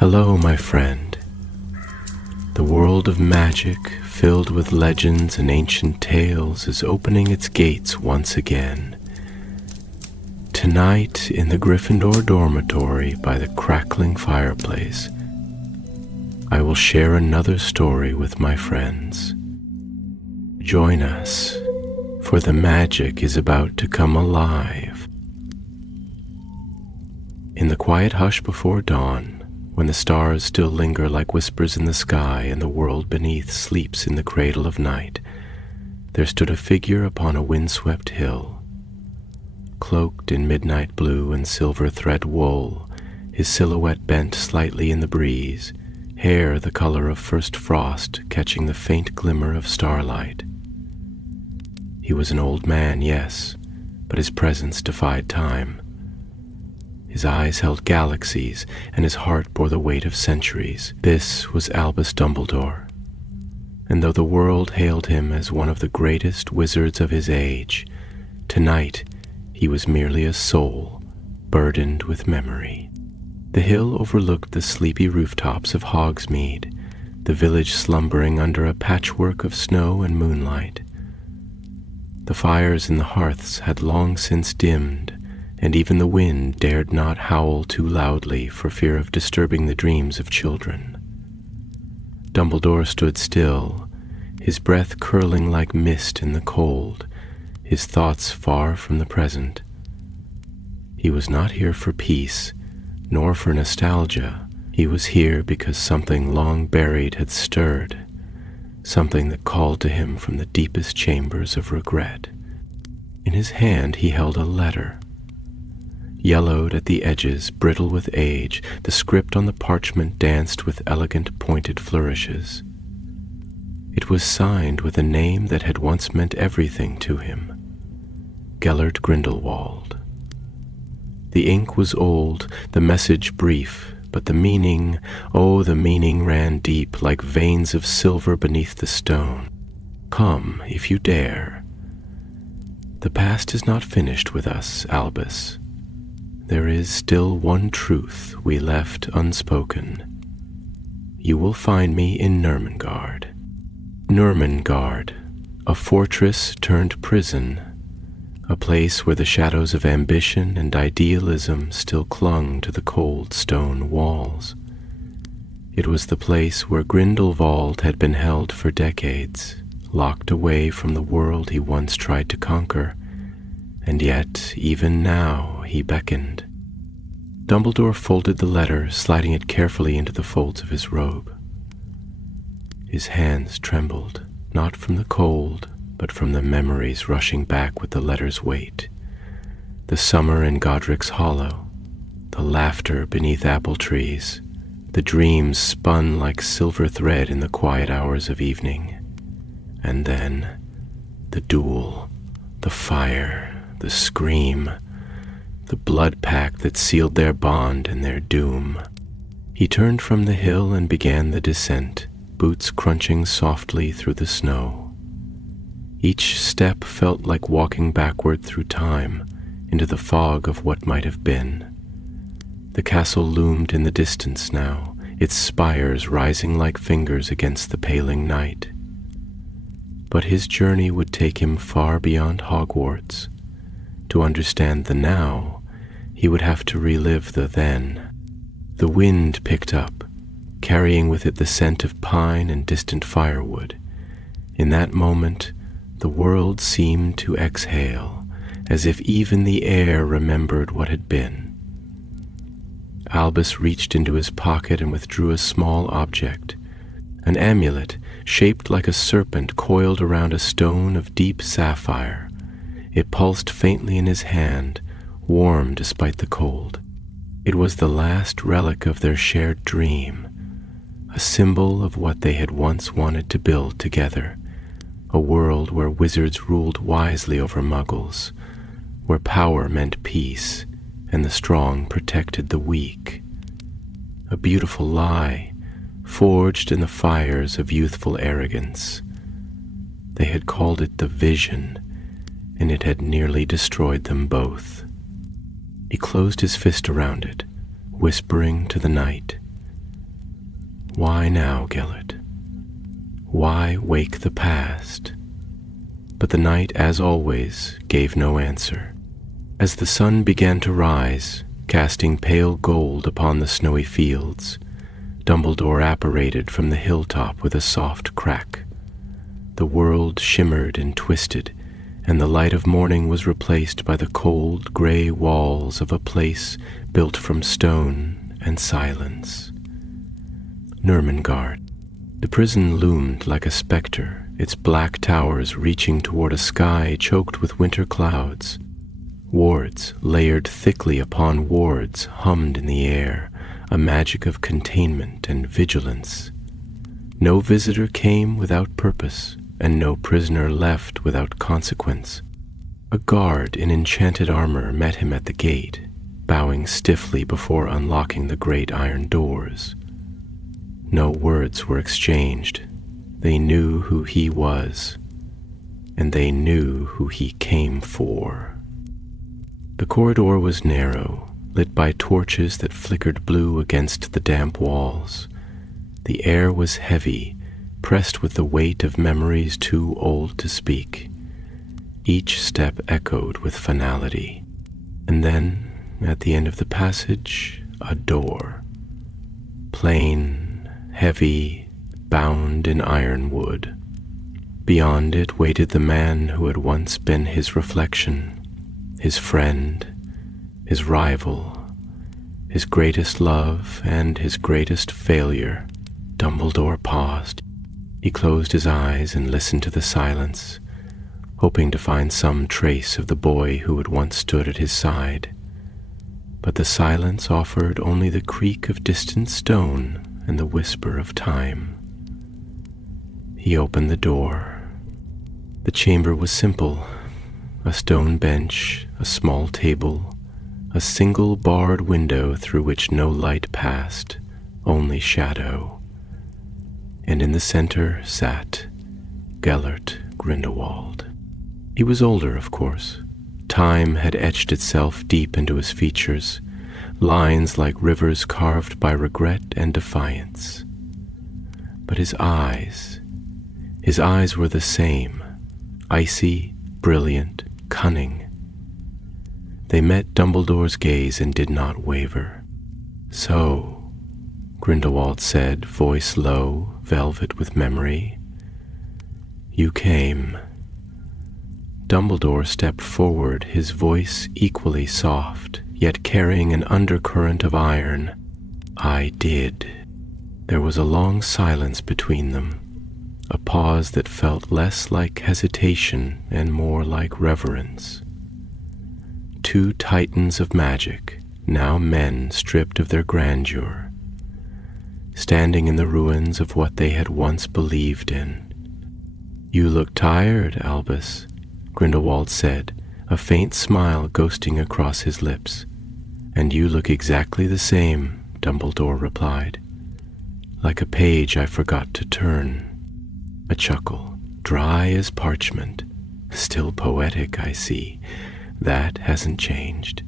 Hello, my friend. The world of magic, filled with legends and ancient tales, is opening its gates once again. Tonight, in the Gryffindor dormitory by the crackling fireplace, I will share another story with my friends. Join us, for the magic is about to come alive. In the quiet hush before dawn, when the stars still linger like whispers in the sky and the world beneath sleeps in the cradle of night, there stood a figure upon a windswept hill. Cloaked in midnight blue and silver thread wool, his silhouette bent slightly in the breeze, hair the color of first frost catching the faint glimmer of starlight. He was an old man, yes, but his presence defied time. His eyes held galaxies, and his heart bore the weight of centuries. This was Albus Dumbledore. And though the world hailed him as one of the greatest wizards of his age, tonight he was merely a soul, burdened with memory. The hill overlooked the sleepy rooftops of Hogsmeade, the village slumbering under a patchwork of snow and moonlight. The fires in the hearths had long since dimmed, and even the wind dared not howl too loudly for fear of disturbing the dreams of children. Dumbledore stood still, his breath curling like mist in the cold, his thoughts far from the present. He was not here for peace, nor for nostalgia. He was here because something long buried had stirred, something that called to him from the deepest chambers of regret. In his hand he held a letter. Yellowed at the edges, brittle with age, the script on the parchment danced with elegant pointed flourishes. It was signed with a name that had once meant everything to him: Gellert Grindelwald. The ink was old, the message brief, but the meaning, oh, the meaning ran deep like veins of silver beneath the stone. Come, if you dare. The past is not finished with us, Albus. There is still one truth we left unspoken. You will find me in Nurmengard. Nurmengard, a fortress turned prison, a place where the shadows of ambition and idealism still clung to the cold stone walls. It was the place where Grindelwald had been held for decades, locked away from the world he once tried to conquer, and yet, even now, he beckoned. Dumbledore folded the letter, sliding it carefully into the folds of his robe. His hands trembled, not from the cold, but from the memories rushing back with the letter's weight. The summer in Godric's Hollow, the laughter beneath apple trees, the dreams spun like silver thread in the quiet hours of evening. And then, the duel, the fire, the scream, the blood pact that sealed their bond and their doom. He turned from the hill and began the descent, boots crunching softly through the snow. Each step felt like walking backward through time, into the fog of what might have been. The castle loomed in the distance now, its spires rising like fingers against the paling night. But his journey would take him far beyond Hogwarts. To understand the now, he would have to relive the then. The wind picked up, carrying with it the scent of pine and distant firewood. In that moment, the world seemed to exhale, as if even the air remembered what had been. Albus reached into his pocket and withdrew a small object, an amulet shaped like a serpent coiled around a stone of deep sapphire. It pulsed faintly in his hand, warm despite the cold. It was the last relic of their shared dream, a symbol of what they had once wanted to build together, a world where wizards ruled wisely over muggles, where power meant peace and the strong protected the weak. A beautiful lie, forged in the fires of youthful arrogance. They had called it the Vision, and it had nearly destroyed them both. He closed his fist around it, whispering to the night, Why now, Gellert? Why wake the past? But the night, as always, gave no answer. As the sun began to rise, casting pale gold upon the snowy fields, Dumbledore apparated from the hilltop with a soft crack. The world shimmered and twisted, and the light of morning was replaced by the cold, gray walls of a place built from stone and silence. Nurmengard. The prison loomed like a specter, its black towers reaching toward a sky choked with winter clouds. Wards layered thickly upon wards hummed in the air, a magic of containment and vigilance. No visitor came without purpose, and no prisoner left without consequence. A guard in enchanted armor met him at the gate, bowing stiffly before unlocking the great iron doors. No words were exchanged. They knew who he was, and they knew who he came for. The corridor was narrow, lit by torches that flickered blue against the damp walls. The air was heavy, pressed with the weight of memories too old to speak. Each step echoed with finality. And then, at the end of the passage, a door. Plain, heavy, bound in ironwood. Beyond it waited the man who had once been his reflection, his friend, his rival, his greatest love and his greatest failure. Dumbledore paused. He closed his eyes and listened to the silence, hoping to find some trace of the boy who had once stood at his side. But the silence offered only the creak of distant stone and the whisper of time. He opened the door. The chamber was simple. A stone bench, a small table, a single barred window through which no light passed, only shadow. And in the center sat Gellert Grindelwald. He was older, of course. Time had etched itself deep into his features, lines like rivers carved by regret and defiance. But his eyes were the same, icy, brilliant, cunning. They met Dumbledore's gaze and did not waver. "So," Grindelwald said, voice low, velvet with memory, "you came." Dumbledore stepped forward, his voice equally soft, yet carrying an undercurrent of iron. "I did." There was a long silence between them, a pause that felt less like hesitation and more like reverence. Two titans of magic, now men stripped of their grandeur, standing in the ruins of what they had once believed in. "You look tired, Albus," Grindelwald said, a faint smile ghosting across his lips. "And you look exactly the same," Dumbledore replied. "Like a page I forgot to turn." A chuckle, dry as parchment. "Still poetic, I see. That hasn't changed."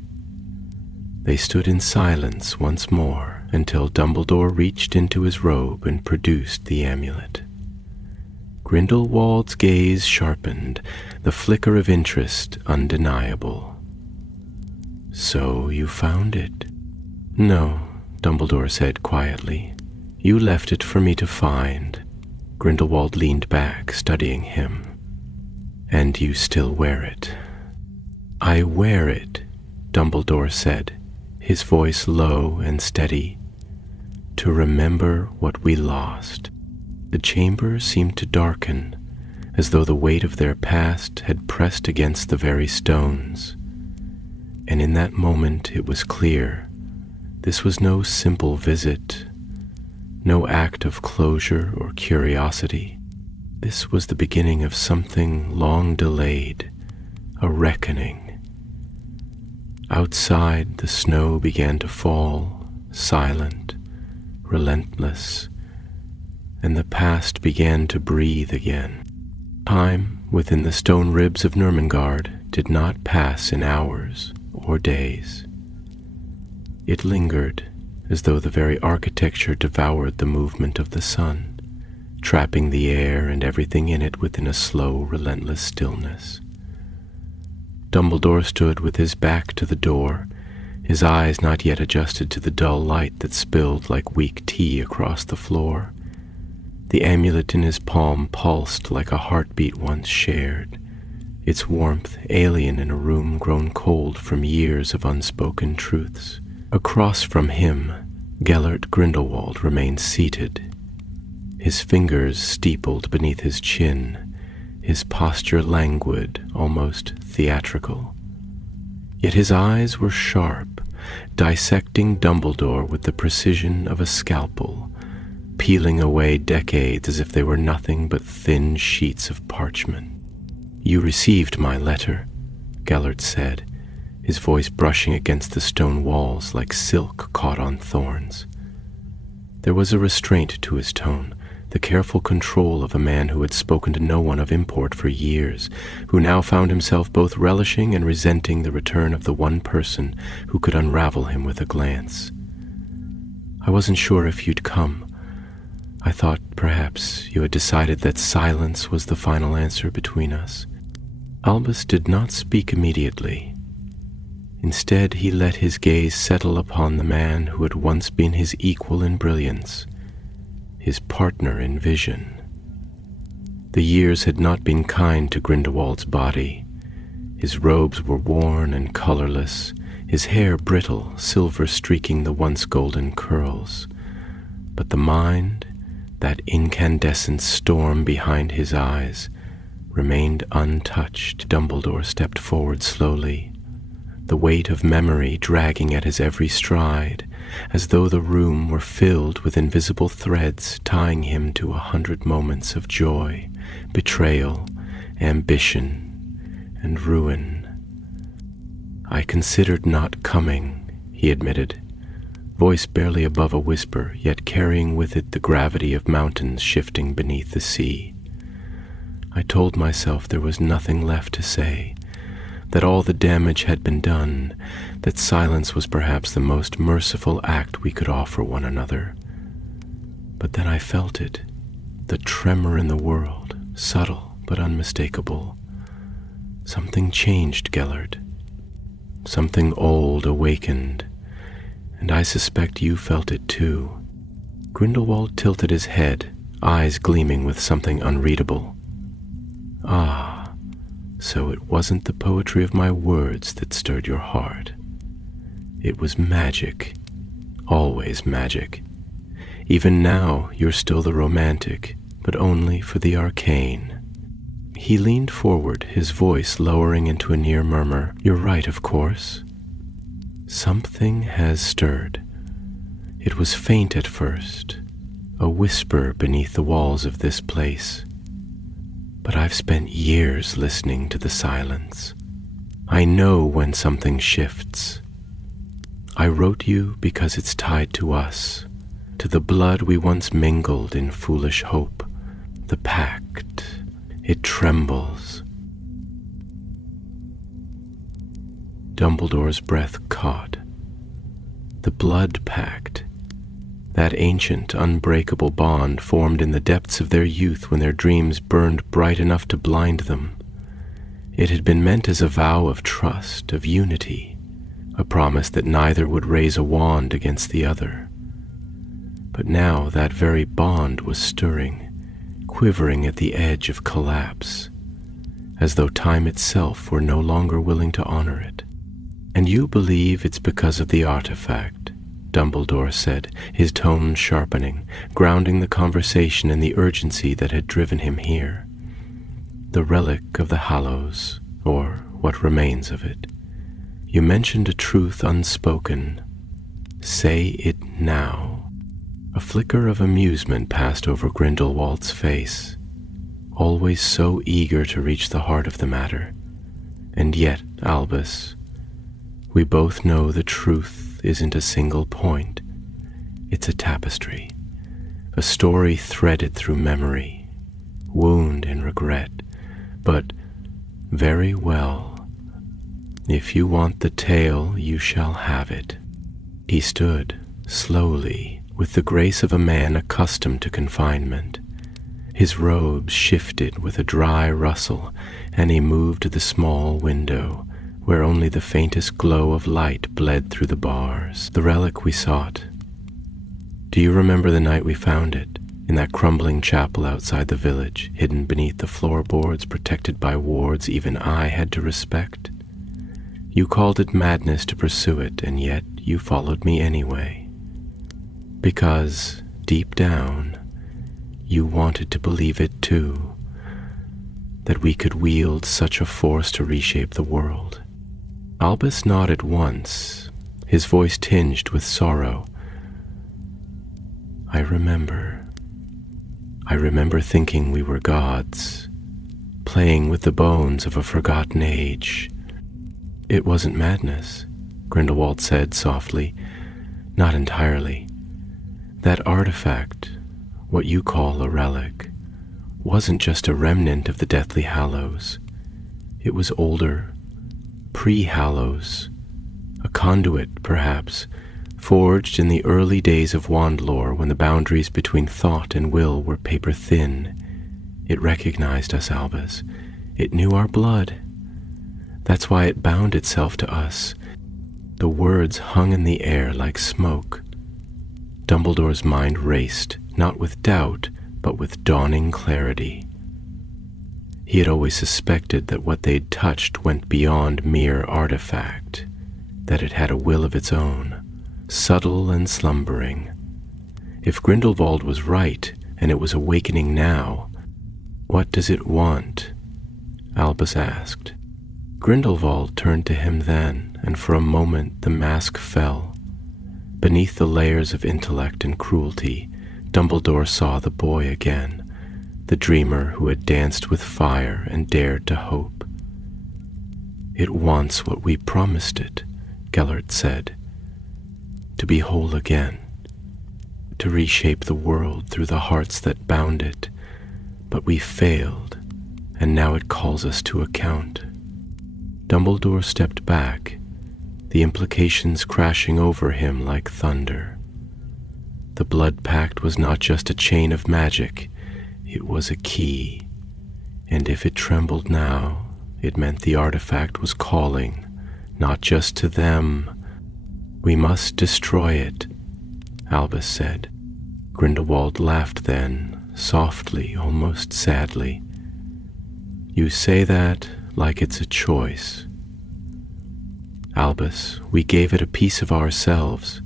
They stood in silence once more until Dumbledore reached into his robe and produced the amulet. Grindelwald's gaze sharpened, the flicker of interest undeniable. "So you found it?" "No," Dumbledore said quietly. "You left it for me to find." Grindelwald leaned back, studying him. "And you still wear it?" "I wear it," Dumbledore said, his voice low and steady, "to remember what we lost." The chamber seemed to darken, as though the weight of their past had pressed against the very stones. And in that moment it was clear, this was no simple visit, no act of closure or curiosity. This was the beginning of something long delayed, a reckoning. Outside, the snow began to fall, silent, relentless, and the past began to breathe again. Time, within the stone ribs of Nurmengard, did not pass in hours or days. It lingered, as though the very architecture devoured the movement of the sun, trapping the air and everything in it within a slow, relentless stillness. Dumbledore stood with his back to the door, his eyes not yet adjusted to the dull light that spilled like weak tea across the floor. The amulet in his palm pulsed like a heartbeat once shared, its warmth alien in a room grown cold from years of unspoken truths. Across from him, Gellert Grindelwald remained seated, his fingers steepled beneath his chin, his posture languid, almost theatrical. Yet his eyes were sharp, dissecting Dumbledore with the precision of a scalpel, peeling away decades as if they were nothing but thin sheets of parchment. "You received my letter," Gellert said, his voice brushing against the stone walls like silk caught on thorns. There was a restraint to his tone, the careful control of a man who had spoken to no one of import for years, who now found himself both relishing and resenting the return of the one person who could unravel him with a glance. "I wasn't sure if you'd come. I thought perhaps you had decided that silence was the final answer between us." Albus did not speak immediately. Instead, he let his gaze settle upon the man who had once been his equal in brilliance, his partner in vision. The years had not been kind to Grindelwald's body. His robes were worn and colorless, his hair brittle, silver streaking the once golden curls. But the mind, that incandescent storm behind his eyes, remained untouched. Dumbledore stepped forward slowly, the weight of memory dragging at his every stride, as though the room were filled with invisible threads tying him to 100 moments of joy, betrayal, ambition, and ruin. "I considered not coming," he admitted, voice barely above a whisper, yet carrying with it the gravity of mountains shifting beneath the sea. "I told myself there was nothing left to say, that all the damage had been done, that silence was perhaps the most merciful act we could offer one another. But then I felt it, the tremor in the world, subtle but unmistakable. Something changed, Gellert. Something old awakened, and I suspect you felt it too." Grindelwald tilted his head, eyes gleaming with something unreadable. "Ah, so it wasn't the poetry of my words that stirred your heart. It was magic, always magic. Even now, you're still the romantic, but only for the arcane." He leaned forward, his voice lowering into a near murmur. "You're right, of course. Something has stirred. It was faint at first, a whisper beneath the walls of this place. But I've spent years listening to the silence. I know when something shifts. I wrote you because it's tied to us, to the blood we once mingled in foolish hope, the pact. It trembles." Dumbledore's breath caught. The blood pact, that ancient, unbreakable bond formed in the depths of their youth when their dreams burned bright enough to blind them. It had been meant as a vow of trust, of unity, a promise that neither would raise a wand against the other. But now that very bond was stirring, quivering at the edge of collapse, as though time itself were no longer willing to honor it. "And you believe it's because of the artifact," Dumbledore said, his tone sharpening, grounding the conversation in the urgency that had driven him here. "The relic of the Hallows, or what remains of it. You mentioned a truth unspoken. Say it now." A flicker of amusement passed over Grindelwald's face, always so eager to reach the heart of the matter. "And yet, Albus, we both know the truth isn't a single point. It's a tapestry, a story threaded through memory, wound and regret. But very well, if you want the tale, you shall have it." He stood, slowly, with the grace of a man accustomed to confinement. His robes shifted with a dry rustle, and he moved to the small window, where only the faintest glow of light bled through the bars. The relic we sought. Do you remember the night we found it, in that crumbling chapel outside the village, hidden beneath the floorboards, protected by wards even I had to respect? You called it madness to pursue it, and yet you followed me anyway. Because, deep down, you wanted to believe it too, that we could wield such a force to reshape the world. Albus nodded once, his voice tinged with sorrow. I remember thinking we were gods, playing with the bones of a forgotten age. It wasn't madness, Grindelwald said softly. Not entirely. That artifact, what you call a relic, wasn't just a remnant of the Deathly Hallows. It was older, pre-Hallows, a conduit, perhaps, forged in the early days of wand lore when the boundaries between thought and will were paper-thin. It recognized us, Albus. It knew our blood. That's why it bound itself to us. The words hung in the air like smoke. Dumbledore's mind raced, not with doubt, but with dawning clarity. He had always suspected that what they'd touched went beyond mere artifact, that it had a will of its own, subtle and slumbering. If Grindelwald was right, and it was awakening now, what does it want? Albus asked. Grindelwald turned to him then, and for a moment the mask fell. Beneath the layers of intellect and cruelty, Dumbledore saw the boy again, the dreamer who had danced with fire and dared to hope. It wants what we promised it, Gellert said. To be whole again, to reshape the world through the hearts that bound it, but we failed, and now it calls us to account. Dumbledore stepped back, the implications crashing over him like thunder. The blood pact was not just a chain of magic, it was a key, and if it trembled now, it meant the artifact was calling, not just to them. We must destroy it, Albus said. Grindelwald laughed then, softly, almost sadly. You say that like it's a choice. Albus, we gave it a piece of ourselves.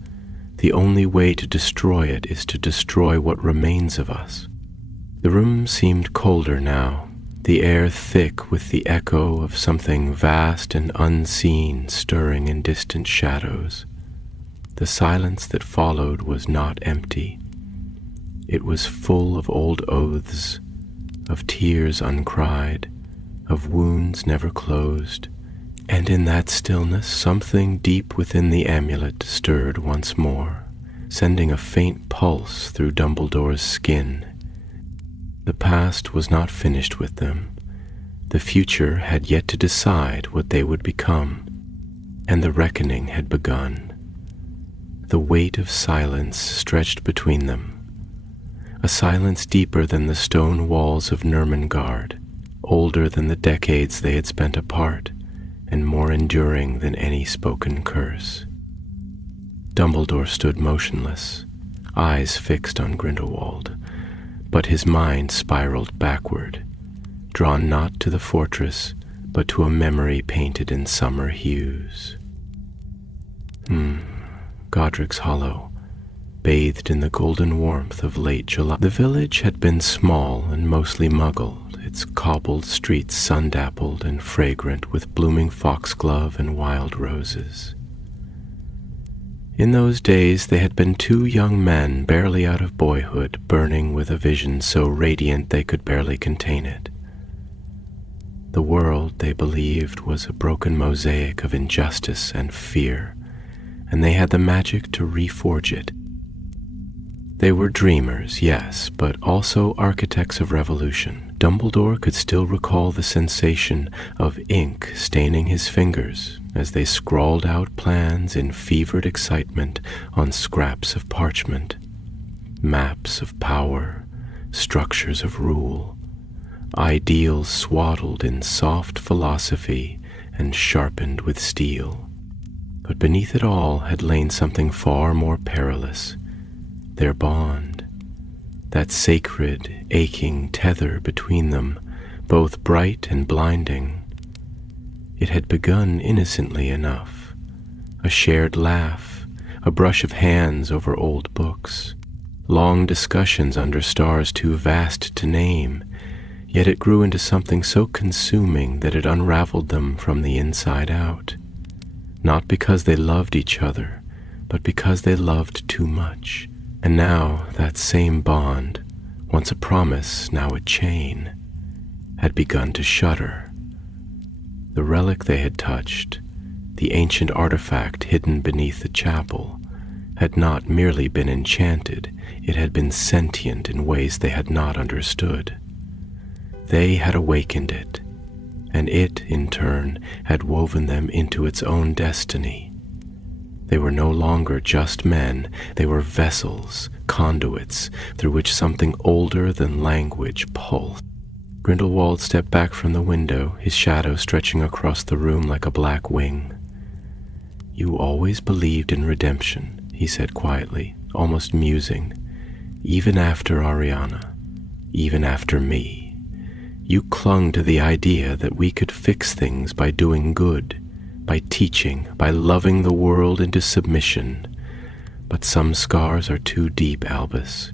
The only way to destroy it is to destroy what remains of us. The room seemed colder now, the air thick with the echo of something vast and unseen stirring in distant shadows. The silence that followed was not empty. It was full of old oaths, of tears uncried, of wounds never closed, and in that stillness something deep within the amulet stirred once more, sending a faint pulse through Dumbledore's skin. The past was not finished with them. The future had yet to decide what they would become, and the reckoning had begun. The weight of silence stretched between them, a silence deeper than the stone walls of Nurmengard, older than the decades they had spent apart, and more enduring than any spoken curse. Dumbledore stood motionless, eyes fixed on Grindelwald, but his mind spiraled backward, drawn not to the fortress, but to a memory painted in summer hues. Godric's Hollow, bathed in the golden warmth of late July. The village had been small and mostly muggled, its cobbled streets sun-dappled and fragrant with blooming foxglove and wild roses. In those days they had been two young men barely out of boyhood, burning with a vision so radiant they could barely contain it. The world, they believed, was a broken mosaic of injustice and fear, and they had the magic to reforge it. They were dreamers, yes, but also architects of revolution. Dumbledore could still recall the sensation of ink staining his fingers as they scrawled out plans in fevered excitement on scraps of parchment. Maps of power, structures of rule, ideals swaddled in soft philosophy and sharpened with steel. But beneath it all had lain something far more perilous, their bond, that sacred, aching tether between them, both bright and blinding. It had begun innocently enough, a shared laugh, a brush of hands over old books, long discussions under stars too vast to name, yet it grew into something so consuming that it unraveled them from the inside out, not because they loved each other, but because they loved too much. And now that same bond, once a promise, now a chain, had begun to shudder. The relic they had touched, the ancient artifact hidden beneath the chapel, had not merely been enchanted, it had been sentient in ways they had not understood. They had awakened it, and it, in turn, had woven them into its own destiny. They were no longer just men, they were vessels, conduits, through which something older than language pulsed. Grindelwald stepped back from the window, his shadow stretching across the room like a black wing. "You always believed in redemption," he said quietly, almost musing, "even after Ariana, even after me. You clung to the idea that we could fix things by doing good, by teaching, by loving the world into submission. But some scars are too deep, Albus.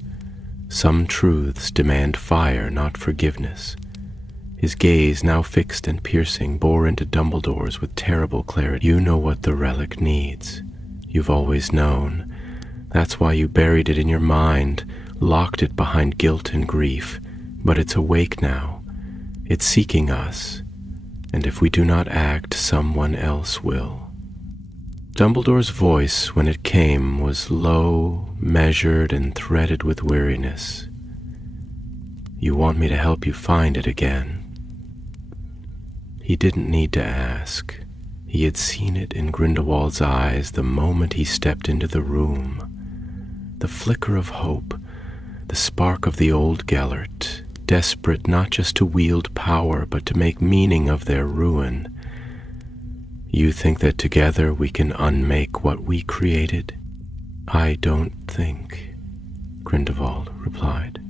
Some truths demand fire, not forgiveness." His gaze, now fixed and piercing, bore into Dumbledore's with terrible clarity. "You know what the relic needs. You've always known. That's why you buried it in your mind, locked it behind guilt and grief. But it's awake now. It's seeking us. And if we do not act, someone else will." Dumbledore's voice, when it came, was low, measured, and threaded with weariness. "You want me to help you find it again?" He didn't need to ask. He had seen it in Grindelwald's eyes the moment he stepped into the room. The flicker of hope, the spark of the old Gellert, desperate not just to wield power, but to make meaning of their ruin. "You think that together we can unmake what we created?" "I don't think," Grindelwald replied.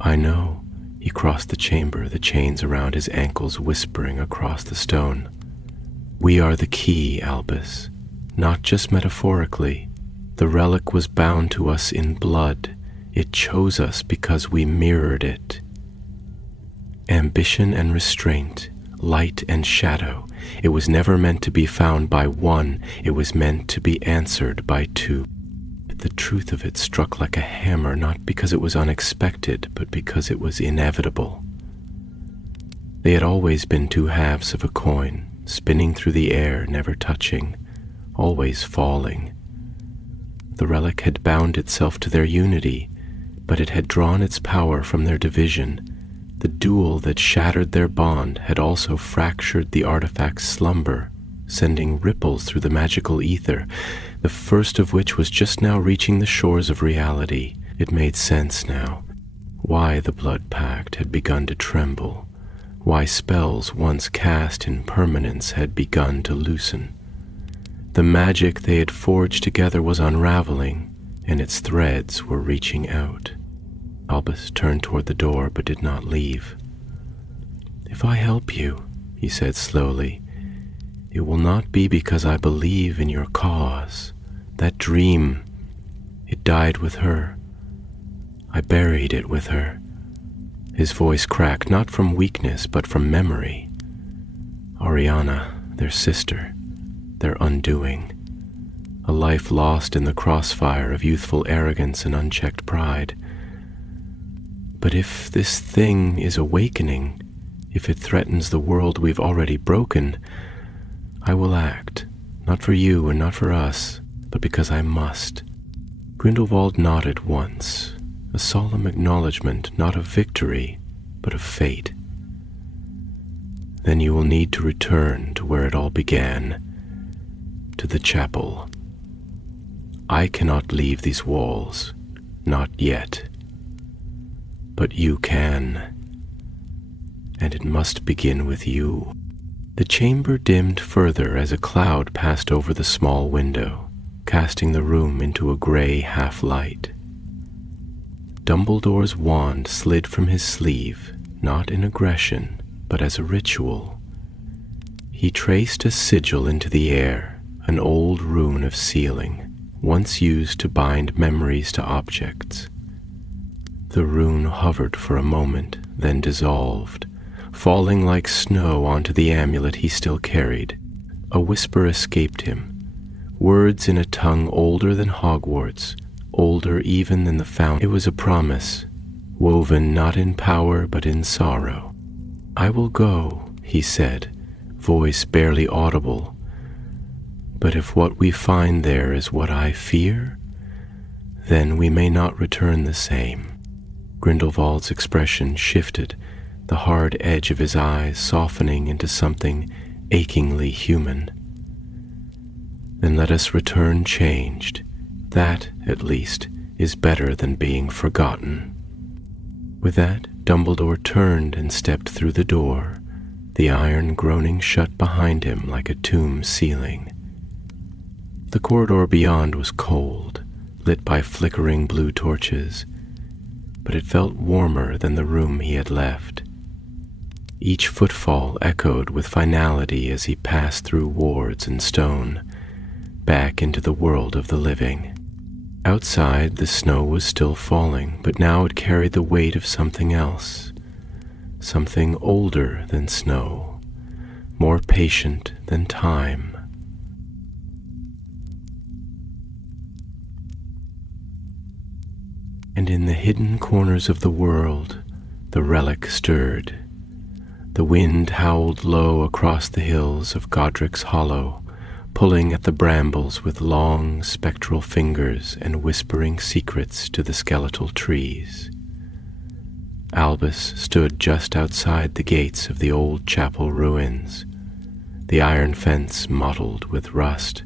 "I know." He crossed the chamber, the chains around his ankles whispering across the stone. "We are the key, Albus, not just metaphorically. The relic was bound to us in blood. It chose us because we mirrored it. Ambition and restraint, light and shadow. It was never meant to be found by one, it was meant to be answered by two." The truth of it struck like a hammer, not because it was unexpected, but because it was inevitable. They had always been two halves of a coin, spinning through the air, never touching, always falling. The relic had bound itself to their unity, but it had drawn its power from their division. The duel that shattered their bond had also fractured the artifact's slumber, sending ripples through the magical ether, the first of which was just now reaching the shores of reality. It made sense now, why the blood pact had begun to tremble, why spells once cast in permanence had begun to loosen. The magic they had forged together was unraveling, and its threads were reaching out. Albus turned toward the door but did not leave. "If I help you," he said slowly, "it will not be because I believe in your cause. That dream, it died with her. I buried it with her." His voice cracked, not from weakness, but from memory. Ariana, their sister, their undoing. A life lost in the crossfire of youthful arrogance and unchecked pride. But if this thing is awakening, if it threatens the world we've already broken, I will act, not for you and not for us, but because I must. Grindelwald nodded once, a solemn acknowledgement not of victory, but of fate. Then you will need to return to where it all began, to the chapel. I cannot leave these walls, not yet. But you can, and it must begin with you. The chamber dimmed further as a cloud passed over the small window, casting the room into a gray half-light. Dumbledore's wand slid from his sleeve, not in aggression, but as a ritual. He traced a sigil into the air, an old rune of sealing, once used to bind memories to objects. The rune hovered for a moment, then dissolved, falling like snow onto the amulet he still carried. A whisper escaped him, words in a tongue older than Hogwarts, older even than the fountain. It was a promise, woven not in power but in sorrow. I will go, he said, voice barely audible. But if what we find there is what I fear, then we may not return the same. Grindelwald's expression shifted, the hard edge of his eyes softening into something achingly human. Then let us return changed. That, at least, is better than being forgotten. With that, Dumbledore turned and stepped through the door, the iron groaning shut behind him like a tomb ceiling. The corridor beyond was cold, lit by flickering blue torches, but it felt warmer than the room he had left. Each footfall echoed with finality as he passed through wards and stone, back into the world of the living. Outside, the snow was still falling, but now it carried the weight of something else, something older than snow, more patient than time. And in the hidden corners of the world, the relic stirred. The wind howled low across the hills of Godric's Hollow, pulling at the brambles with long, spectral fingers and whispering secrets to the skeletal trees. Albus stood just outside the gates of the old chapel ruins, the iron fence mottled with rust,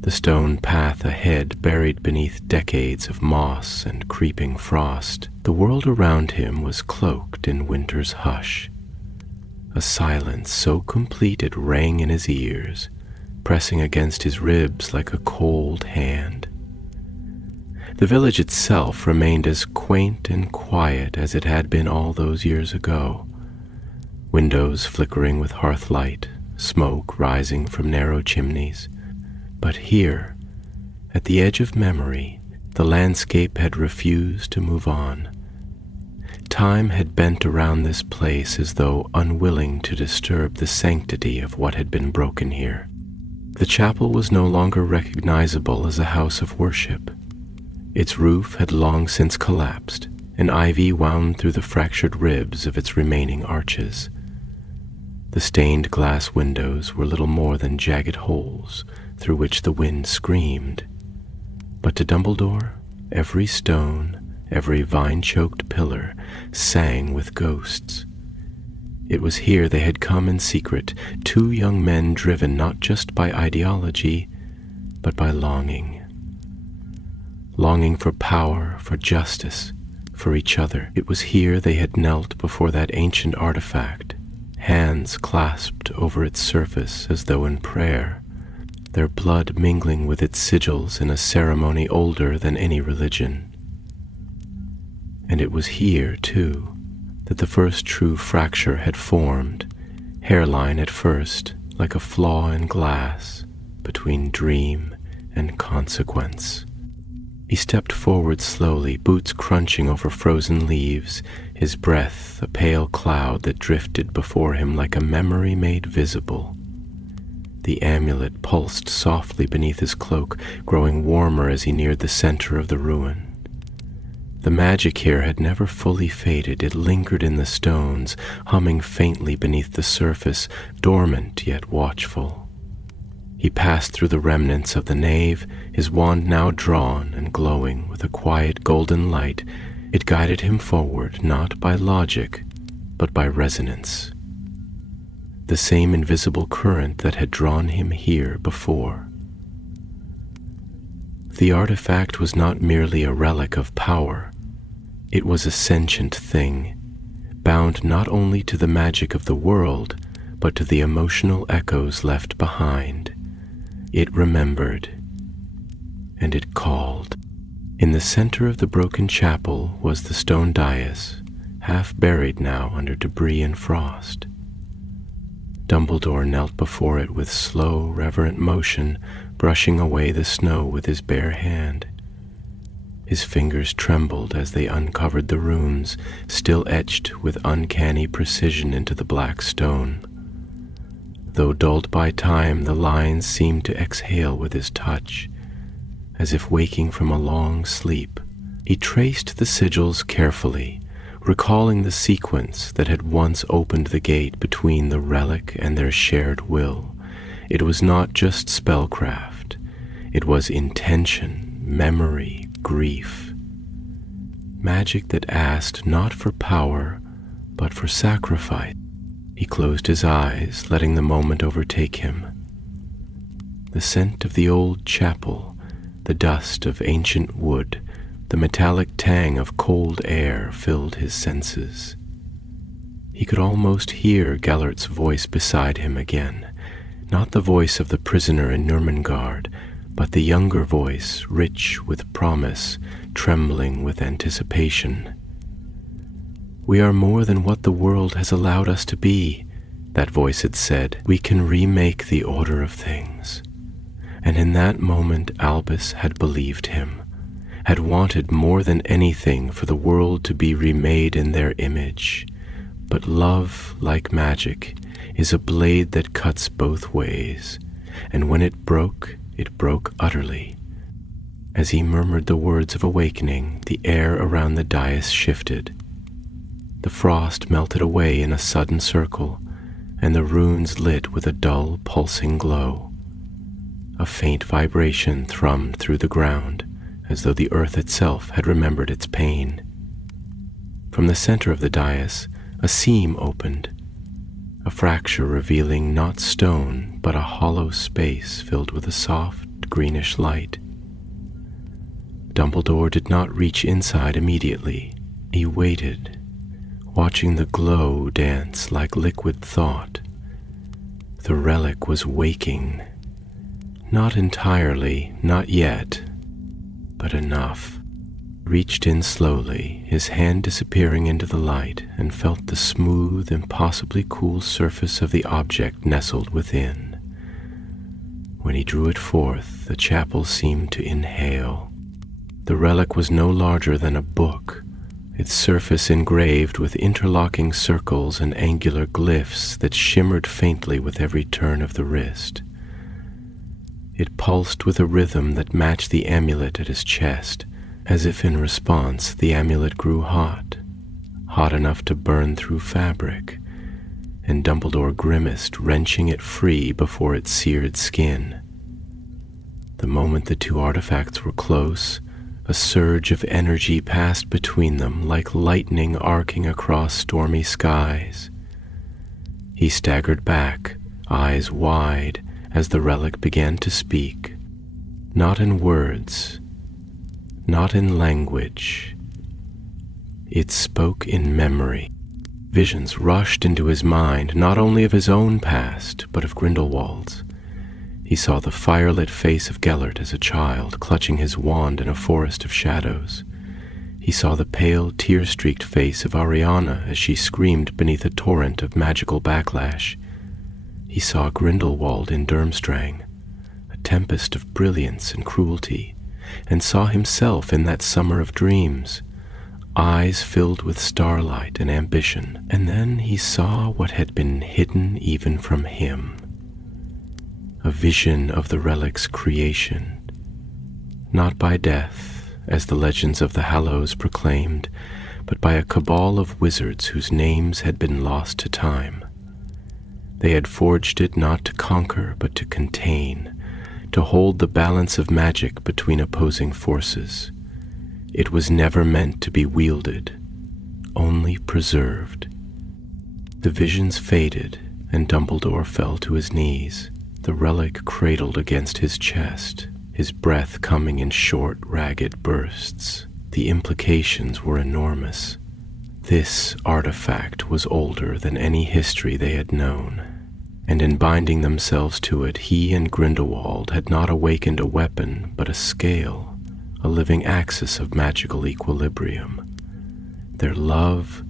the stone path ahead buried beneath decades of moss and creeping frost. The world around him was cloaked in winter's hush, a silence so complete it rang in his ears, pressing against his ribs like a cold hand. The village itself remained as quaint and quiet as it had been all those years ago, windows flickering with hearth light, smoke rising from narrow chimneys. But here, at the edge of memory, the landscape had refused to move on. Time had bent around this place as though unwilling to disturb the sanctity of what had been broken here. The chapel was no longer recognizable as a house of worship. Its roof had long since collapsed, and ivy wound through the fractured ribs of its remaining arches. The stained glass windows were little more than jagged holes through which the wind screamed. But to Dumbledore, every stone, every vine-choked pillar sang with ghosts. It was here they had come in secret, two young men driven not just by ideology, but by longing. Longing for power, for justice, for each other. It was here they had knelt before that ancient artifact, hands clasped over its surface as though in prayer, their blood mingling with its sigils in a ceremony older than any religion. And it was here, too, that the first true fracture had formed, hairline at first, like a flaw in glass, between dream and consequence. He stepped forward slowly, boots crunching over frozen leaves, his breath a pale cloud that drifted before him like a memory made visible. The amulet pulsed softly beneath his cloak, growing warmer as he neared the center of the ruin. The magic here had never fully faded. It lingered in the stones, humming faintly beneath the surface, dormant yet watchful. He passed through the remnants of the nave, his wand now drawn and glowing with a quiet golden light. It guided him forward not by logic, but by resonance. The same invisible current that had drawn him here before. The artifact was not merely a relic of power. It was a sentient thing, bound not only to the magic of the world, but to the emotional echoes left behind. It remembered, and it called. In the center of the broken chapel was the stone dais, half buried now under debris and frost. Dumbledore knelt before it with slow, reverent motion, brushing away the snow with his bare hand. His fingers trembled as they uncovered the runes, still etched with uncanny precision into the black stone. Though dulled by time, the lines seemed to exhale with his touch, as if waking from a long sleep. He traced the sigils carefully, recalling the sequence that had once opened the gate between the relic and their shared will. It was not just spellcraft. It was intention, memory, grief. Magic that asked not for power, but for sacrifice. He closed his eyes, letting the moment overtake him. The scent of the old chapel, the dust of ancient wood, the metallic tang of cold air filled his senses. He could almost hear Gellert's voice beside him again, not the voice of the prisoner in Nurmengard, but the younger voice, rich with promise, trembling with anticipation. "We are more than what the world has allowed us to be," that voice had said. "We can remake the order of things." And in that moment Albus had believed him, had wanted more than anything for the world to be remade in their image. But love, like magic, is a blade that cuts both ways, and when it broke utterly. As he murmured the words of awakening, the air around the dais shifted. The frost melted away in a sudden circle, and the runes lit with a dull, pulsing glow. A faint vibration thrummed through the ground, as though the earth itself had remembered its pain. From the center of the dais, a seam opened, a fracture revealing not stone, but a hollow space filled with a soft, greenish light. Dumbledore did not reach inside immediately. He waited, watching the glow dance like liquid thought. The relic was waking. Not entirely, not yet, but enough. Reached in slowly, his hand disappearing into the light, and felt the smooth, impossibly cool surface of the object nestled within. When he drew it forth, the chapel seemed to inhale. The relic was no larger than a book, its surface engraved with interlocking circles and angular glyphs that shimmered faintly with every turn of the wrist. It pulsed with a rhythm that matched the amulet at his chest. As if in response, the amulet grew hot enough to burn through fabric, and Dumbledore grimaced, wrenching it free before it seared skin. The moment the two artifacts were close, a surge of energy passed between them like lightning arcing across stormy skies. He staggered back, eyes wide, as the relic began to speak, not in words, not in language. It spoke in memory. Visions rushed into his mind, not only of his own past, but of Grindelwald's. He saw the firelit face of Gellert as a child, clutching his wand in a forest of shadows. He saw the pale, tear-streaked face of Ariana as she screamed beneath a torrent of magical backlash. He saw Grindelwald in Durmstrang, a tempest of brilliance and cruelty, and saw himself in that summer of dreams, eyes filled with starlight and ambition. And then he saw what had been hidden even from him, a vision of the relic's creation, not by death, as the legends of the Hallows proclaimed, but by a cabal of wizards whose names had been lost to time. They had forged it not to conquer, but to contain, to hold the balance of magic between opposing forces. It was never meant to be wielded, only preserved. The visions faded, and Dumbledore fell to his knees, the relic cradled against his chest, his breath coming in short, ragged bursts. The implications were enormous. This artifact was older than any history they had known, and in binding themselves to it, he and Grindelwald had not awakened a weapon, but a scale, a living axis of magical equilibrium. Their love,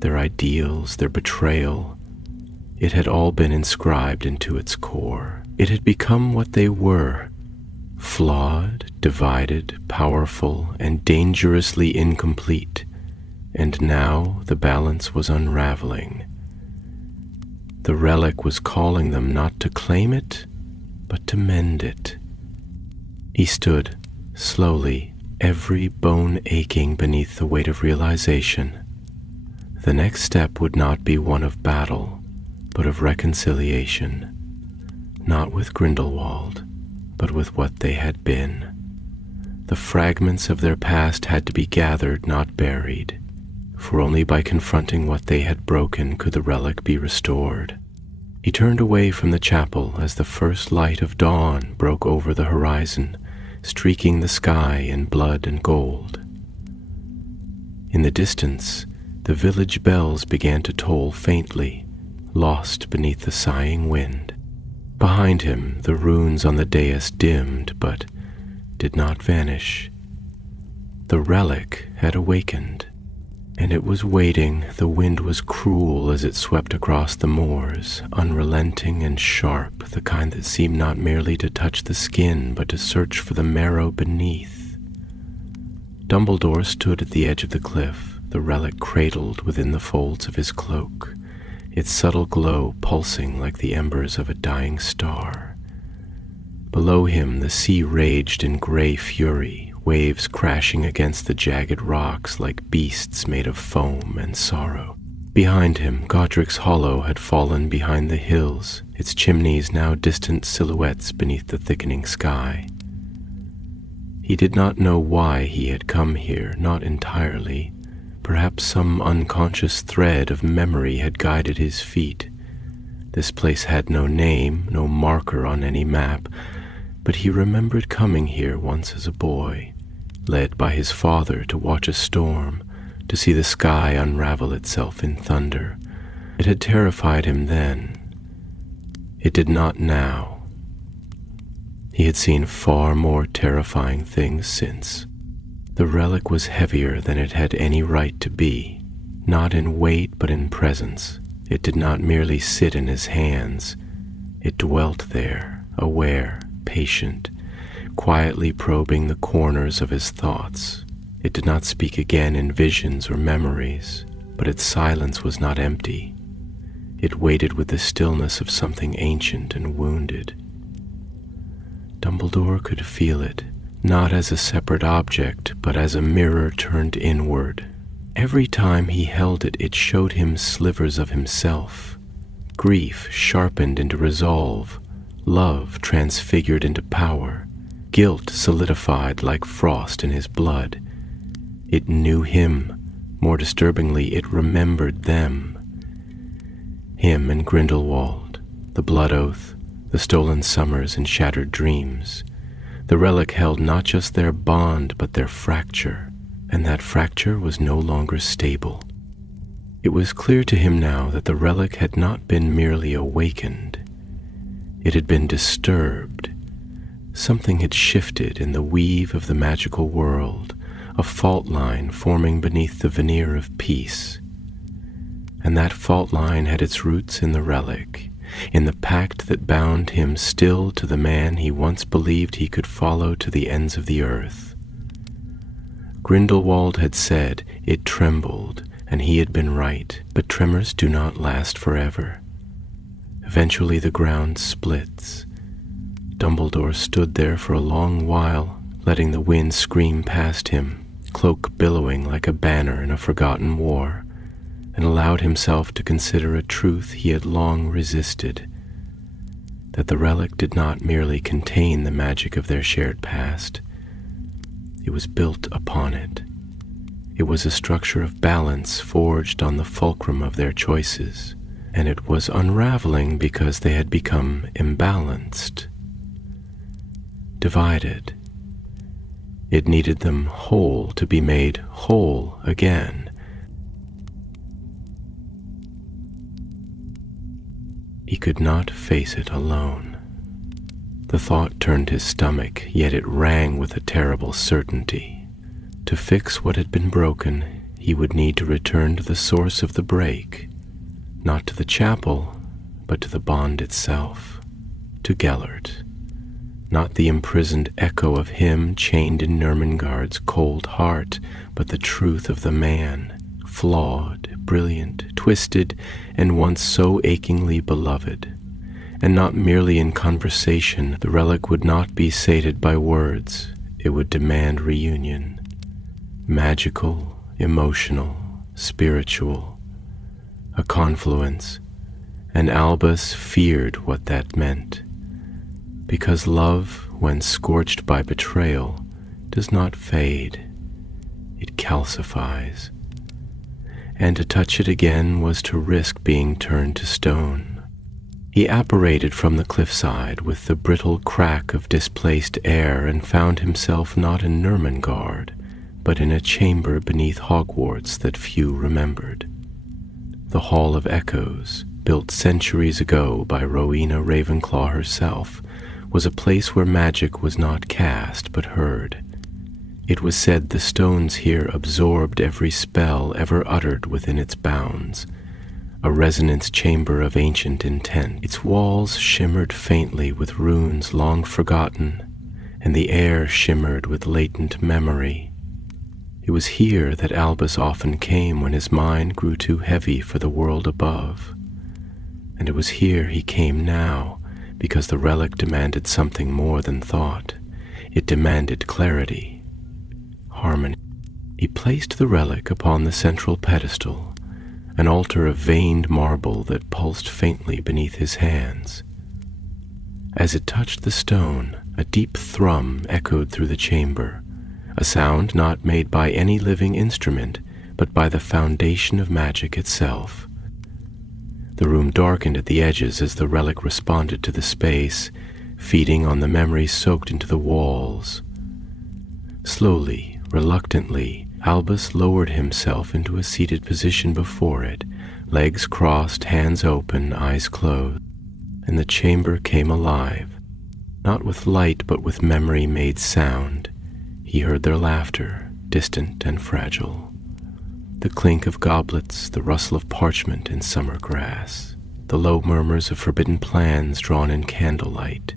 their ideals, their betrayal, it had all been inscribed into its core. It had become what they were, flawed, divided, powerful, and dangerously incomplete. And now the balance was unraveling. The relic was calling them not to claim it, but to mend it. He stood, slowly, every bone aching beneath the weight of realization. The next step would not be one of battle, but of reconciliation, not with Grindelwald, but with what they had been. The fragments of their past had to be gathered, not buried, for only by confronting what they had broken could the relic be restored. He turned away from the chapel as the first light of dawn broke over the horizon, streaking the sky in blood and gold. In the distance, the village bells began to toll faintly, lost beneath the sighing wind. Behind him, the runes on the dais dimmed, but did not vanish. The relic had awakened, and it was waiting. The wind was cruel as it swept across the moors, unrelenting and sharp, the kind that seemed not merely to touch the skin, but to search for the marrow beneath. Dumbledore stood at the edge of the cliff, the relic cradled within the folds of his cloak, its subtle glow pulsing like the embers of a dying star. Below him, the sea raged in gray fury, waves crashing against the jagged rocks like beasts made of foam and sorrow. Behind him, Godric's Hollow had fallen behind the hills, its chimneys now distant silhouettes beneath the thickening sky. He did not know why he had come here, not entirely. Perhaps some unconscious thread of memory had guided his feet. This place had no name, no marker on any map, but he remembered coming here once as a boy, led by his father to watch a storm, to see the sky unravel itself in thunder. It had terrified him then. It did not now. He had seen far more terrifying things since. The relic was heavier than it had any right to be, not in weight but in presence. It did not merely sit in his hands. It dwelt there, aware, patient, quietly probing the corners of his thoughts. It did not speak again in visions or memories, but its silence was not empty. It waited with the stillness of something ancient and wounded. Dumbledore could feel it, not as a separate object, but as a mirror turned inward. Every time he held it, it showed him slivers of himself. Grief sharpened into resolve, love transfigured into power, guilt solidified like frost in his blood. It knew him. More disturbingly, it remembered them. Him and Grindelwald, the blood oath, the stolen summers and shattered dreams. The relic held not just their bond, but their fracture, and that fracture was no longer stable. It was clear to him now that the relic had not been merely awakened. It had been disturbed. Something had shifted in the weave of the magical world, a fault line forming beneath the veneer of peace. And that fault line had its roots in the relic, in the pact that bound him still to the man he once believed he could follow to the ends of the earth. Grindelwald had said it trembled, and he had been right, but tremors do not last forever. Eventually the ground splits. Dumbledore stood there for a long while, letting the wind scream past him, cloak billowing like a banner in a forgotten war. and allowed himself to consider a truth he had long resisted, that the relic did not merely contain the magic of their shared past. It was built upon it. It was a structure of balance forged on the fulcrum of their choices, and it was unraveling because they had become imbalanced, divided. It needed them whole to be made whole again. He could not face it alone. The thought turned his stomach, yet it rang with a terrible certainty. To fix what had been broken, he would need to return to the source of the break, not to the chapel, but to the bond itself, to Gellert. Not the imprisoned echo of him chained in Ermengarde's cold heart, but the truth of the man, flawed, brilliant, twisted, and once so achingly beloved. And not merely in conversation, the relic would not be sated by words, it would demand reunion. Magical, emotional, spiritual, a confluence, and Albus feared what that meant. Because love, when scorched by betrayal, does not fade, it calcifies. And to touch it again was to risk being turned to stone. He apparated from the cliffside with the brittle crack of displaced air and found himself not in Ermengarde, but in a chamber beneath Hogwarts that few remembered. The Hall of Echoes, built centuries ago by Rowena Ravenclaw herself, was a place where magic was not cast but heard. It was said the stones here absorbed every spell ever uttered within its bounds, a resonance chamber of ancient intent. Its walls shimmered faintly with runes long forgotten, and the air shimmered with latent memory. It was here that Albus often came when his mind grew too heavy for the world above. And it was here he came now, because the relic demanded something more than thought. It demanded clarity, harmony. He placed the relic upon the central pedestal, an altar of veined marble that pulsed faintly beneath his hands. As it touched the stone, a deep thrum echoed through the chamber, a sound not made by any living instrument, but by the foundation of magic itself. The room darkened at the edges as the relic responded to the space, feeding on the memories soaked into the walls. Slowly, reluctantly, Albus lowered himself into a seated position before it, legs crossed, hands open, eyes closed, and the chamber came alive, not with light but with memory made sound. He heard their laughter, distant and fragile, the clink of goblets, the rustle of parchment in summer grass, the low murmurs of forbidden plans drawn in candlelight.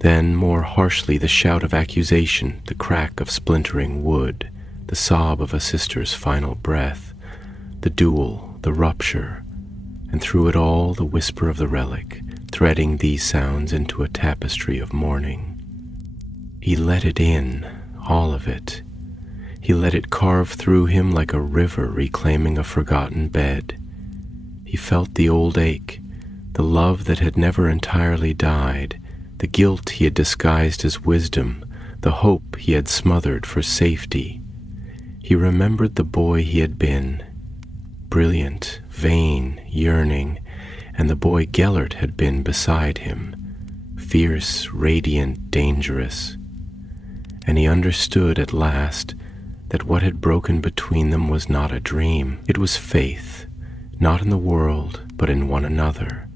Then, more harshly, the shout of accusation, the crack of splintering wood, the sob of a sister's final breath, the duel, the rupture, and through it all the whisper of the relic, threading these sounds into a tapestry of mourning. He let it in, all of it. He let it carve through him like a river reclaiming a forgotten bed. He felt the old ache, the love that had never entirely died, the guilt he had disguised as wisdom, the hope he had smothered for safety. He remembered the boy he had been, brilliant, vain, yearning, and the boy Gellert had been beside him, fierce, radiant, dangerous. And he understood at last that what had broken between them was not a dream. It was faith, not in the world, but in one another.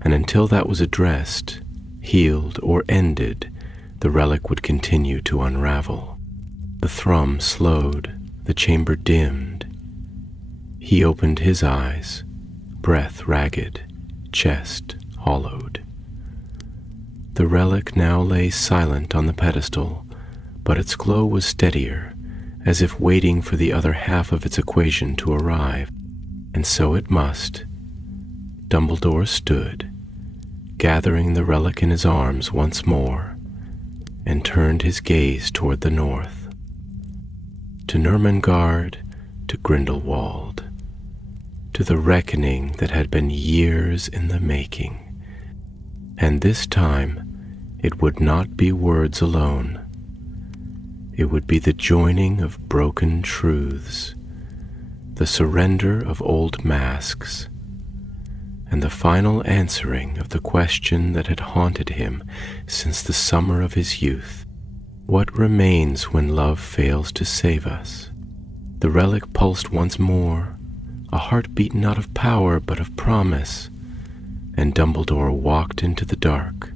And until that was addressed, healed, or ended, the relic would continue to unravel. The thrum slowed, the chamber dimmed. He opened his eyes, breath ragged, chest hollowed. The relic now lay silent on the pedestal, but its glow was steadier, as if waiting for the other half of its equation to arrive. And so it must. Dumbledore stood, gathering the relic in his arms once more, and turned his gaze toward the north, to Ermengarde, to Grindelwald, to the reckoning that had been years in the making. And this time, it would not be words alone. It would be the joining of broken truths, the surrender of old masks, and the final answering of the question that had haunted him since the summer of his youth. What remains when love fails to save us? The relic pulsed once more, a heartbeat not of power but of promise, and Dumbledore walked into the dark.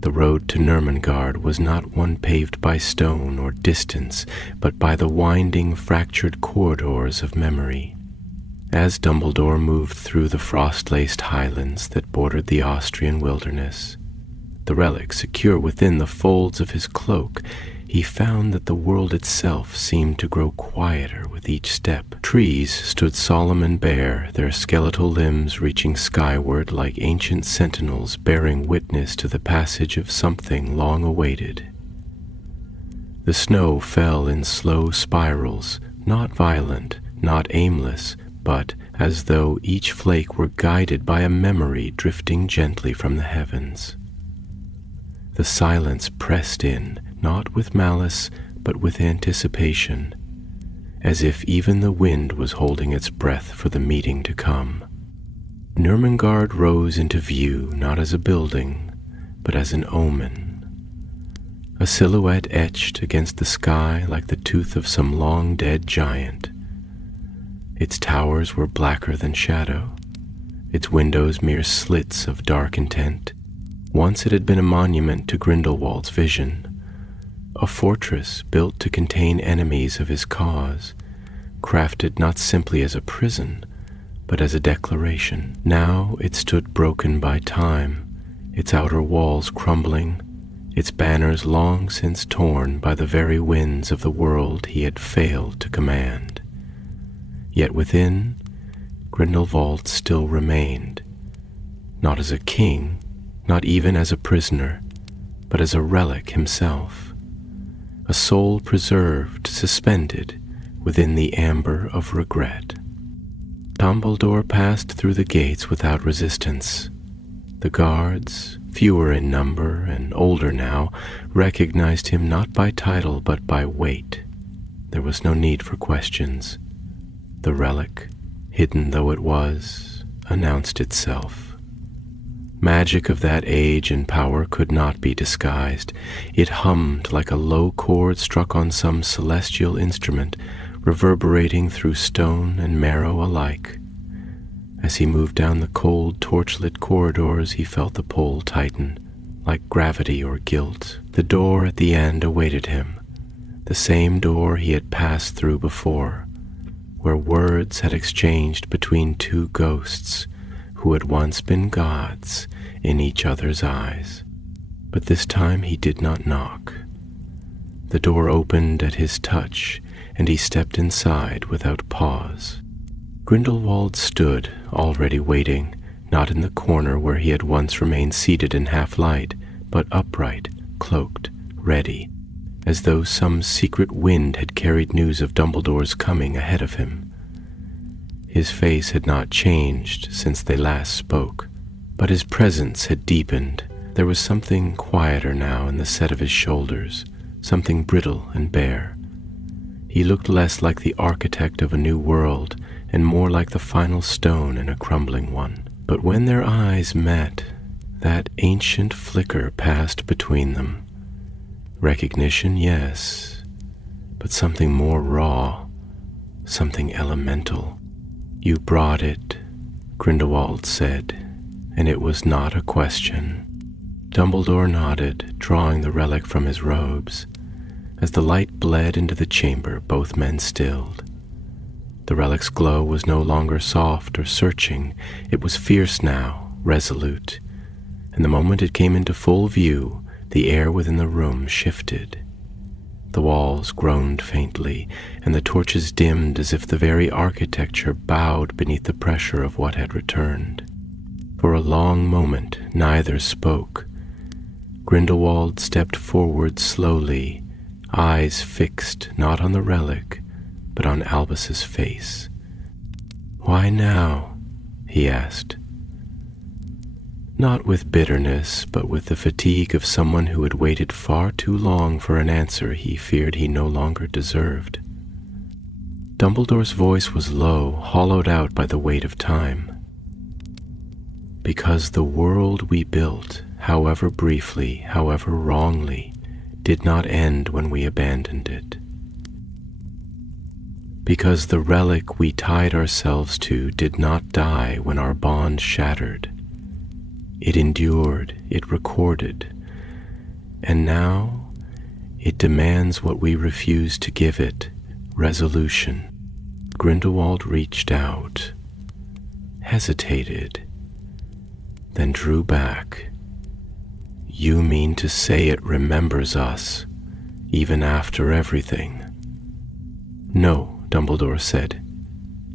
The road to Nurmengard was not one paved by stone or distance, but by the winding, fractured corridors of memory. As Dumbledore moved through the frost-laced highlands that bordered the Austrian wilderness, the relic secure within the folds of his cloak, he found that the world itself seemed to grow quieter with each step. Trees stood solemn and bare, their skeletal limbs reaching skyward like ancient sentinels bearing witness to the passage of something long awaited. The snow fell in slow spirals, not violent, not aimless, but as though each flake were guided by a memory drifting gently from the heavens. The silence pressed in, not with malice, but with anticipation, as if even the wind was holding its breath for the meeting to come. Nurmengard rose into view not as a building, but as an omen, a silhouette etched against the sky like the tooth of some long-dead giant. Its towers were blacker than shadow, its windows mere slits of dark intent. Once it had been a monument to Grindelwald's vision, a fortress built to contain enemies of his cause, crafted not simply as a prison, but as a declaration. Now it stood broken by time, its outer walls crumbling, its banners long since torn by the very winds of the world he had failed to command. Yet within, Grindelwald still remained, not as a king, not even as a prisoner, but as a relic himself. A soul preserved, suspended within the amber of regret. Dumbledore passed through the gates without resistance. The guards, fewer in number and older now, recognized him not by title but by weight. There was no need for questions. The relic, hidden though it was, announced itself. Magic of that age and power could not be disguised. It hummed like a low chord struck on some celestial instrument, reverberating through stone and marrow alike. As he moved down the cold, torchlit corridors, he felt the pull tighten, like gravity or guilt. The door at the end awaited him, the same door he had passed through before, where words had exchanged between two ghosts who had once been gods in each other's eyes. But this time he did not knock. The door opened at his touch, and he stepped inside without pause. Grindelwald stood, already waiting, not in the corner where he had once remained seated in half-light, but upright, cloaked, ready, as though some secret wind had carried news of Dumbledore's coming ahead of him. His face had not changed since they last spoke, but his presence had deepened. There was something quieter now in the set of his shoulders, something brittle and bare. He looked less like the architect of a new world and more like the final stone in a crumbling one. But when their eyes met, that ancient flicker passed between them. Recognition, yes, but something more raw, something elemental. "You brought it," Grindelwald said, and it was not a question. Dumbledore nodded, drawing the relic from his robes. As the light bled into the chamber, both men stilled. The relic's glow was no longer soft or searching. It was fierce now, resolute, and the moment it came into full view, the air within the room shifted. The walls groaned faintly, and the torches dimmed as if the very architecture bowed beneath the pressure of what had returned. For a long moment, neither spoke. Grindelwald stepped forward slowly, eyes fixed not on the relic, but on Albus's face. "Why now?" he asked. Not with bitterness, but with the fatigue of someone who had waited far too long for an answer he feared he no longer deserved. Dumbledore's voice was low, hollowed out by the weight of time. "Because the world we built, however briefly, however wrongly, did not end when we abandoned it. Because the relic we tied ourselves to did not die when our bond shattered. It endured, it recorded, and now it demands what we refuse to give it, resolution." Grindelwald reached out, hesitated, then drew back. "You mean to say it remembers us, even after everything?" "No," Dumbledore said.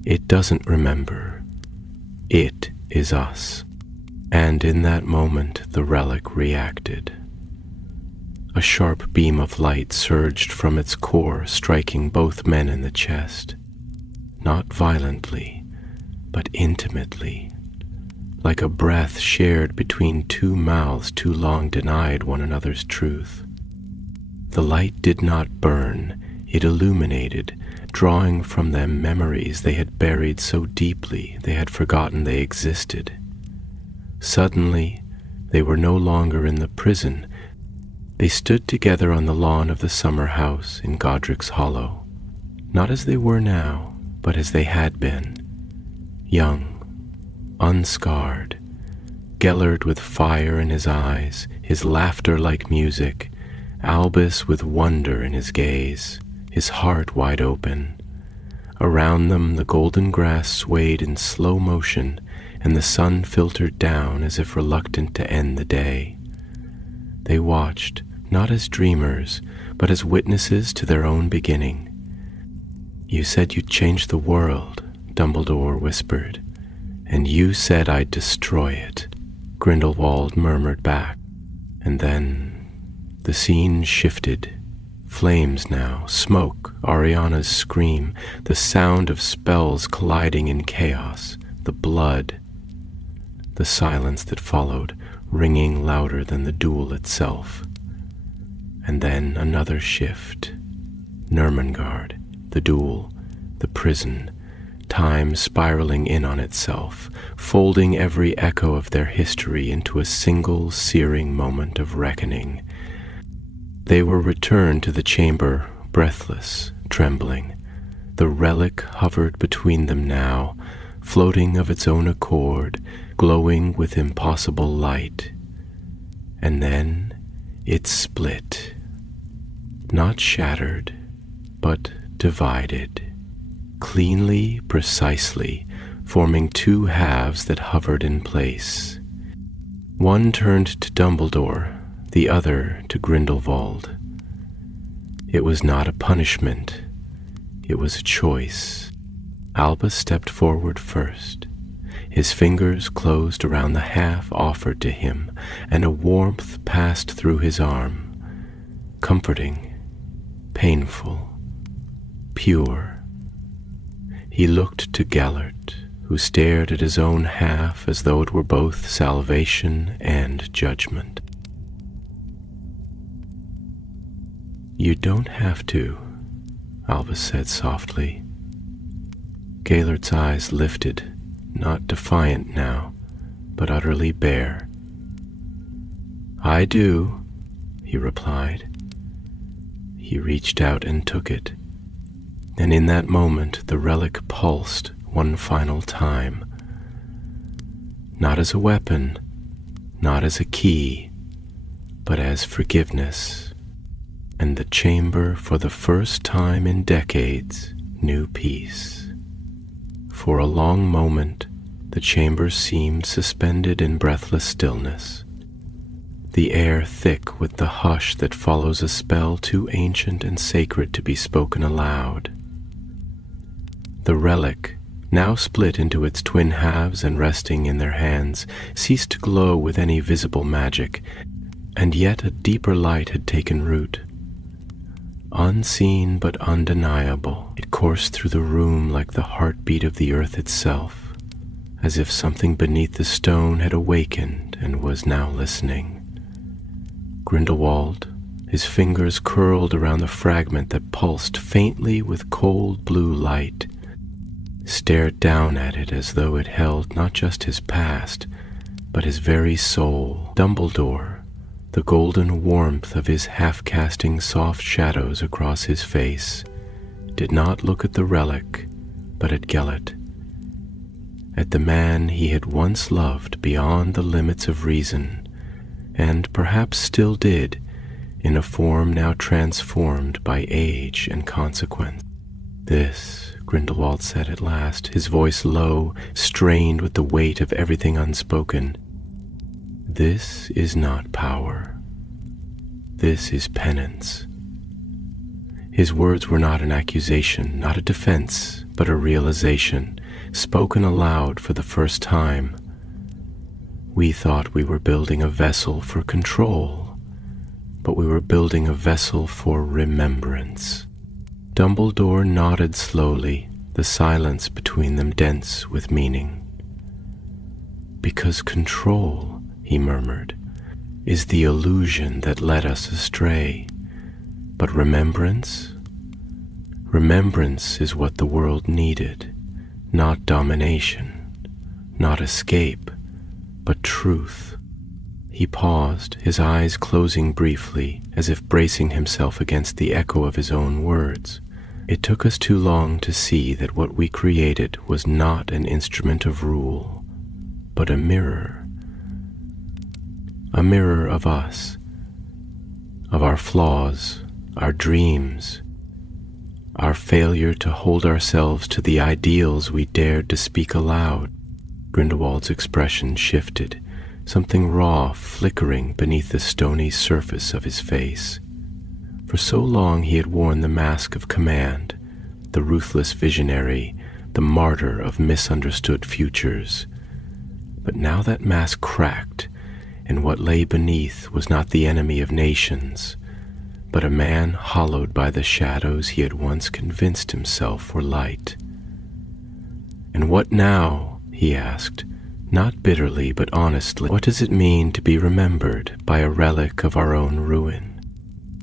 "It doesn't remember. It is us." And in that moment, the relic reacted. A sharp beam of light surged from its core, striking both men in the chest. Not violently, but intimately, like a breath shared between two mouths too long denied one another's truth. The light did not burn, it illuminated, drawing from them memories they had buried so deeply they had forgotten they existed. Suddenly, they were no longer in the prison. They stood together on the lawn of the summer house in Godric's Hollow, not as they were now, but as they had been, young, unscarred, Gellert with fire in his eyes, his laughter like music, Albus with wonder in his gaze, his heart wide open. Around them the golden grass swayed in slow motion, and the sun filtered down as if reluctant to end the day. They watched, not as dreamers, but as witnesses to their own beginning. "You said you'd change the world," Dumbledore whispered. "And you said I'd destroy it," Grindelwald murmured back. And then the scene shifted. Flames now, smoke, Ariana's scream, the sound of spells colliding in chaos, the blood, the silence that followed, ringing louder than the duel itself. And then another shift. Nurmengard, the duel, the prison, time spiraling in on itself, folding every echo of their history into a single searing moment of reckoning. They were returned to the chamber, breathless, trembling. The relic hovered between them now, floating of its own accord, glowing with impossible light. And then it split. Not shattered, but divided. Cleanly, precisely, forming two halves that hovered in place. One turned to Dumbledore, the other to Grindelwald. It was not a punishment. It was a choice. Albus stepped forward first. His fingers closed around the half offered to him, and a warmth passed through his arm, comforting, painful, pure. He looked to Gellert, who stared at his own half as though it were both salvation and judgment. "You don't have to," Albus said softly. Gellert's eyes lifted, not defiant now, but utterly bare. "I do," he replied. He reached out and took it, and in that moment the relic pulsed one final time. Not as a weapon, not as a key, but as forgiveness. And the chamber, for the first time in decades, knew peace. For a long moment, the chamber seemed suspended in breathless stillness, the air thick with the hush that follows a spell too ancient and sacred to be spoken aloud. The relic, now split into its twin halves and resting in their hands, ceased to glow with any visible magic, and yet a deeper light had taken root. Unseen but undeniable, it coursed through the room like the heartbeat of the earth itself, as if something beneath the stone had awakened and was now listening. Grindelwald, his fingers curled around the fragment that pulsed faintly with cold blue light, stared down at it as though it held not just his past, but his very soul. Dumbledore, the golden warmth of his half-casting soft shadows across his face, did not look at the relic, but at Gellert, at the man he had once loved beyond the limits of reason, and perhaps still did, in a form now transformed by age and consequence. "This," Grindelwald said at last, his voice low, strained with the weight of everything unspoken, "this is not power. This is penance." His words were not an accusation, not a defense, but a realization, spoken aloud for the first time. We thought we were building a vessel for control, but we were building a vessel for remembrance. Dumbledore nodded slowly, the silence between them dense with meaning. "Because control," he murmured, "is the illusion that led us astray. But remembrance? Remembrance is what the world needed, not domination, not escape, but truth." He paused, his eyes closing briefly, as if bracing himself against the echo of his own words. "It took us too long to see that what we created was not an instrument of rule, but a mirror of us, of our flaws, our dreams, our failure to hold ourselves to the ideals we dared to speak aloud." Grindelwald's expression shifted, something raw flickering beneath the stony surface of his face. For so long he had worn the mask of command, the ruthless visionary, the martyr of misunderstood futures. But now that mask cracked, and what lay beneath was not the enemy of nations, but a man hollowed by the shadows he had once convinced himself were light. "And what now?" he asked, not bitterly but honestly. "What does it mean to be remembered by a relic of our own ruin?"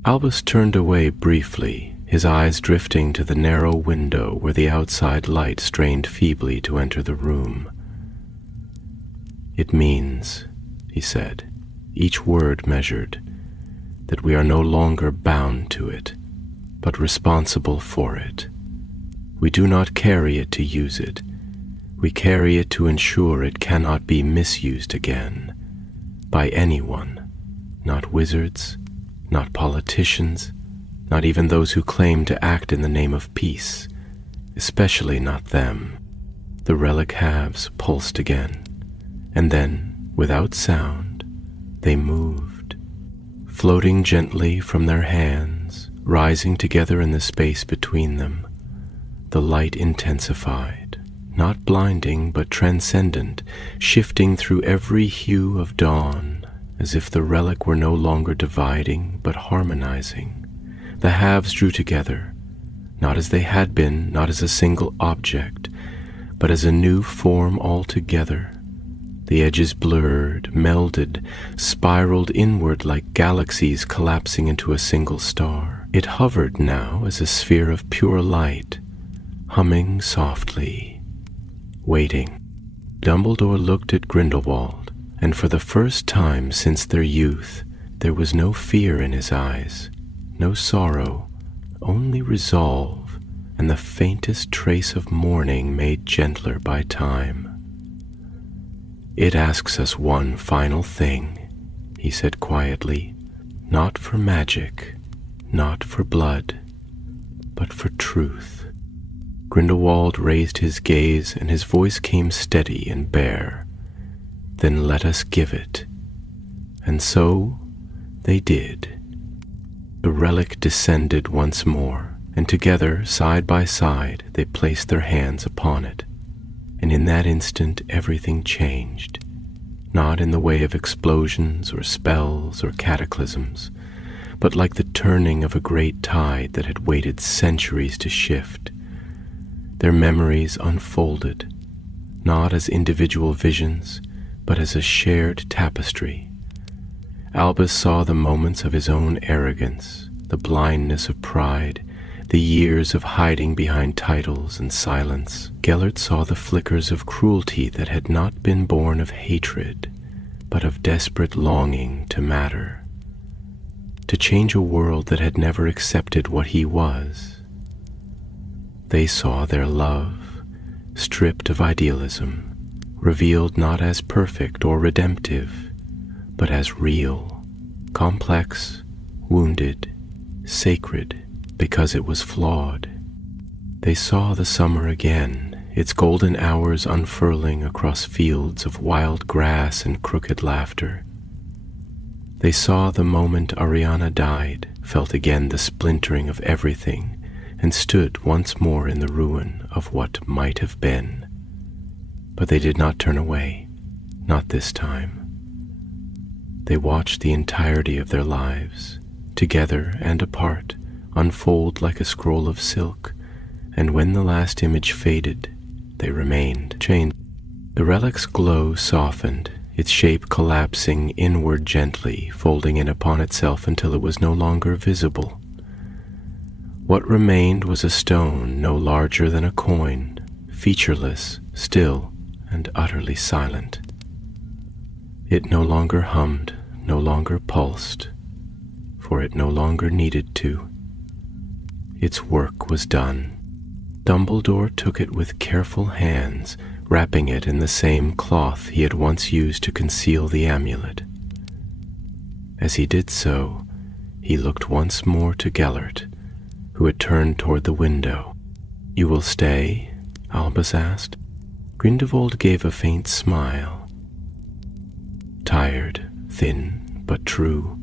Albus turned away briefly, his eyes drifting to the narrow window where the outside light strained feebly to enter the room. "It means," he said, each word measured, "that we are no longer bound to it, but responsible for it. We do not carry it to use it. We carry it to ensure it cannot be misused again, by anyone, not wizards, not politicians, not even those who claim to act in the name of peace, especially not them." The relic halves pulsed again, and then, without sound, they moved, floating gently from their hands, rising together in the space between them. The light intensified, not blinding but transcendent, shifting through every hue of dawn, as if the relic were no longer dividing but harmonizing. The halves drew together, not as they had been, not as a single object, but as a new form altogether. The edges blurred, melded, spiraled inward like galaxies collapsing into a single star. It hovered now as a sphere of pure light, humming softly, waiting. Dumbledore looked at Grindelwald, and for the first time since their youth, there was no fear in his eyes, no sorrow, only resolve, and the faintest trace of mourning made gentler by time. "It asks us one final thing," he said quietly, "not for magic, not for blood, but for truth." Grindelwald raised his gaze and his voice came steady and bare. "Then let us give it." And so they did. The relic descended once more, and together, side by side, they placed their hands upon it. And in that instant everything changed, not in the way of explosions or spells or cataclysms, but like the turning of a great tide that had waited centuries to shift. Their memories unfolded, not as individual visions, but as a shared tapestry. Albus saw the moments of his own arrogance, the blindness of pride, the years of hiding behind titles and silence. Gellert saw the flickers of cruelty that had not been born of hatred, but of desperate longing to matter, to change a world that had never accepted what he was. They saw their love, stripped of idealism, revealed not as perfect or redemptive, but as real, complex, wounded, sacred, because it was flawed. They saw the summer again, its golden hours unfurling across fields of wild grass and crooked laughter. They saw the moment Ariana died, felt again the splintering of everything, and stood once more in the ruin of what might have been. But they did not turn away, not this time. They watched the entirety of their lives, together and apart, unfold like a scroll of silk, and when the last image faded, they remained chained. The relic's glow softened, its shape collapsing inward gently, folding in upon itself until it was no longer visible. What remained was a stone no larger than a coin, featureless, still, and utterly silent. It no longer hummed, no longer pulsed, for it no longer needed to. Its work was done. Dumbledore took it with careful hands, wrapping it in the same cloth he had once used to conceal the amulet. As he did so, he looked once more to Gellert, who had turned toward the window. "You will stay?" Albus asked. Grindelwald gave a faint smile. "Tired, thin, but true.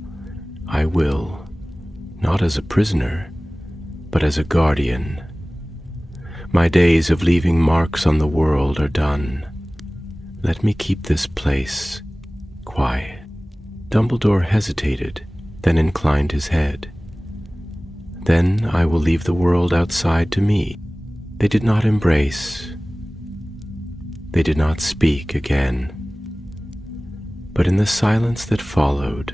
I will, not as a prisoner, but as a guardian. My days of leaving marks on the world are done. Let me keep this place quiet." Dumbledore hesitated, then inclined his head. "Then I will leave the world outside to me." They did not embrace. They did not speak again. But in the silence that followed,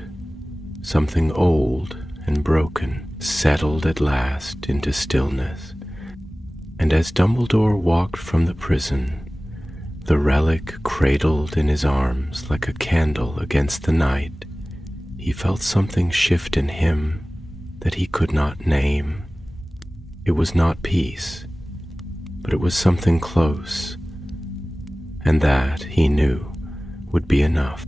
something old and broken settled at last into stillness. And as Dumbledore walked from the prison, the relic cradled in his arms like a candle against the night, he felt something shift in him that he could not name. It was not peace, but it was something close, and that, he knew, would be enough.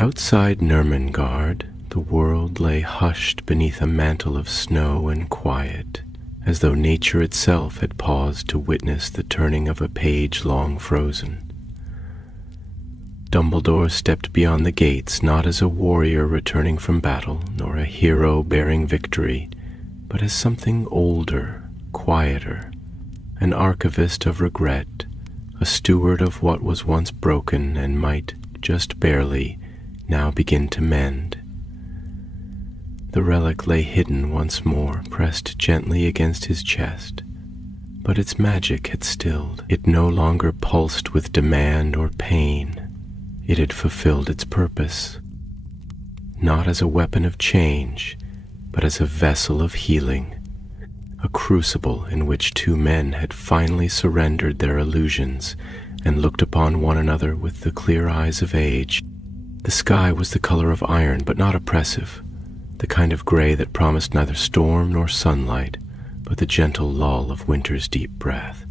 Outside Nurmengard, the world lay hushed beneath a mantle of snow and quiet, as though nature itself had paused to witness the turning of a page long frozen. Dumbledore stepped beyond the gates not as a warrior returning from battle, nor a hero bearing victory, but as something older, quieter, an archivist of regret, a steward of what was once broken and might, just barely, now begin to mend. The relic lay hidden once more, pressed gently against his chest, but its magic had stilled. It no longer pulsed with demand or pain. It had fulfilled its purpose, not as a weapon of change, but as a vessel of healing, a crucible in which two men had finally surrendered their illusions and looked upon one another with the clear eyes of age. The sky was the color of iron, but not oppressive, the kind of gray that promised neither storm nor sunlight, but the gentle lull of winter's deep breath.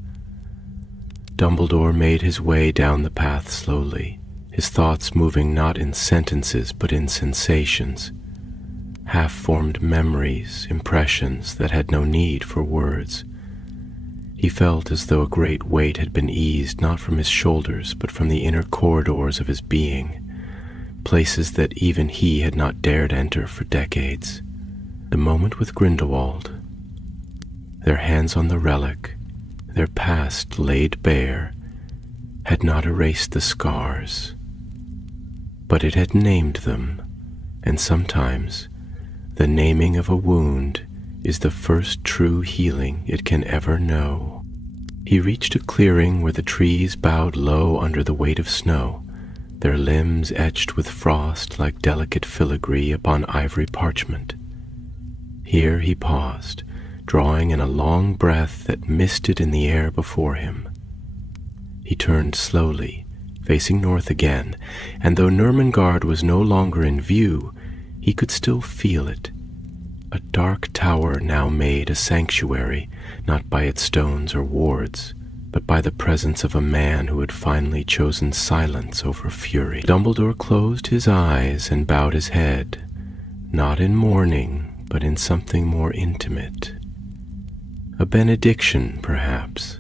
Dumbledore made his way down the path slowly, his thoughts moving not in sentences but in sensations, half-formed memories, impressions that had no need for words. He felt as though a great weight had been eased not from his shoulders but from the inner corridors of his being, places that even he had not dared enter for decades. The moment with Grindelwald, their hands on the relic, their past laid bare, had not erased the scars, but it had named them, and sometimes the naming of a wound is the first true healing it can ever know. He reached a clearing where the trees bowed low under the weight of snow, their limbs etched with frost like delicate filigree upon ivory parchment. Here he paused, drawing in a long breath that misted in the air before him. He turned slowly, facing north again, and though Nurmengard was no longer in view, he could still feel it. A dark tower now made a sanctuary, not by its stones or wards, but by the presence of a man who had finally chosen silence over fury. Dumbledore closed his eyes and bowed his head, not in mourning, but in something more intimate. A benediction, perhaps.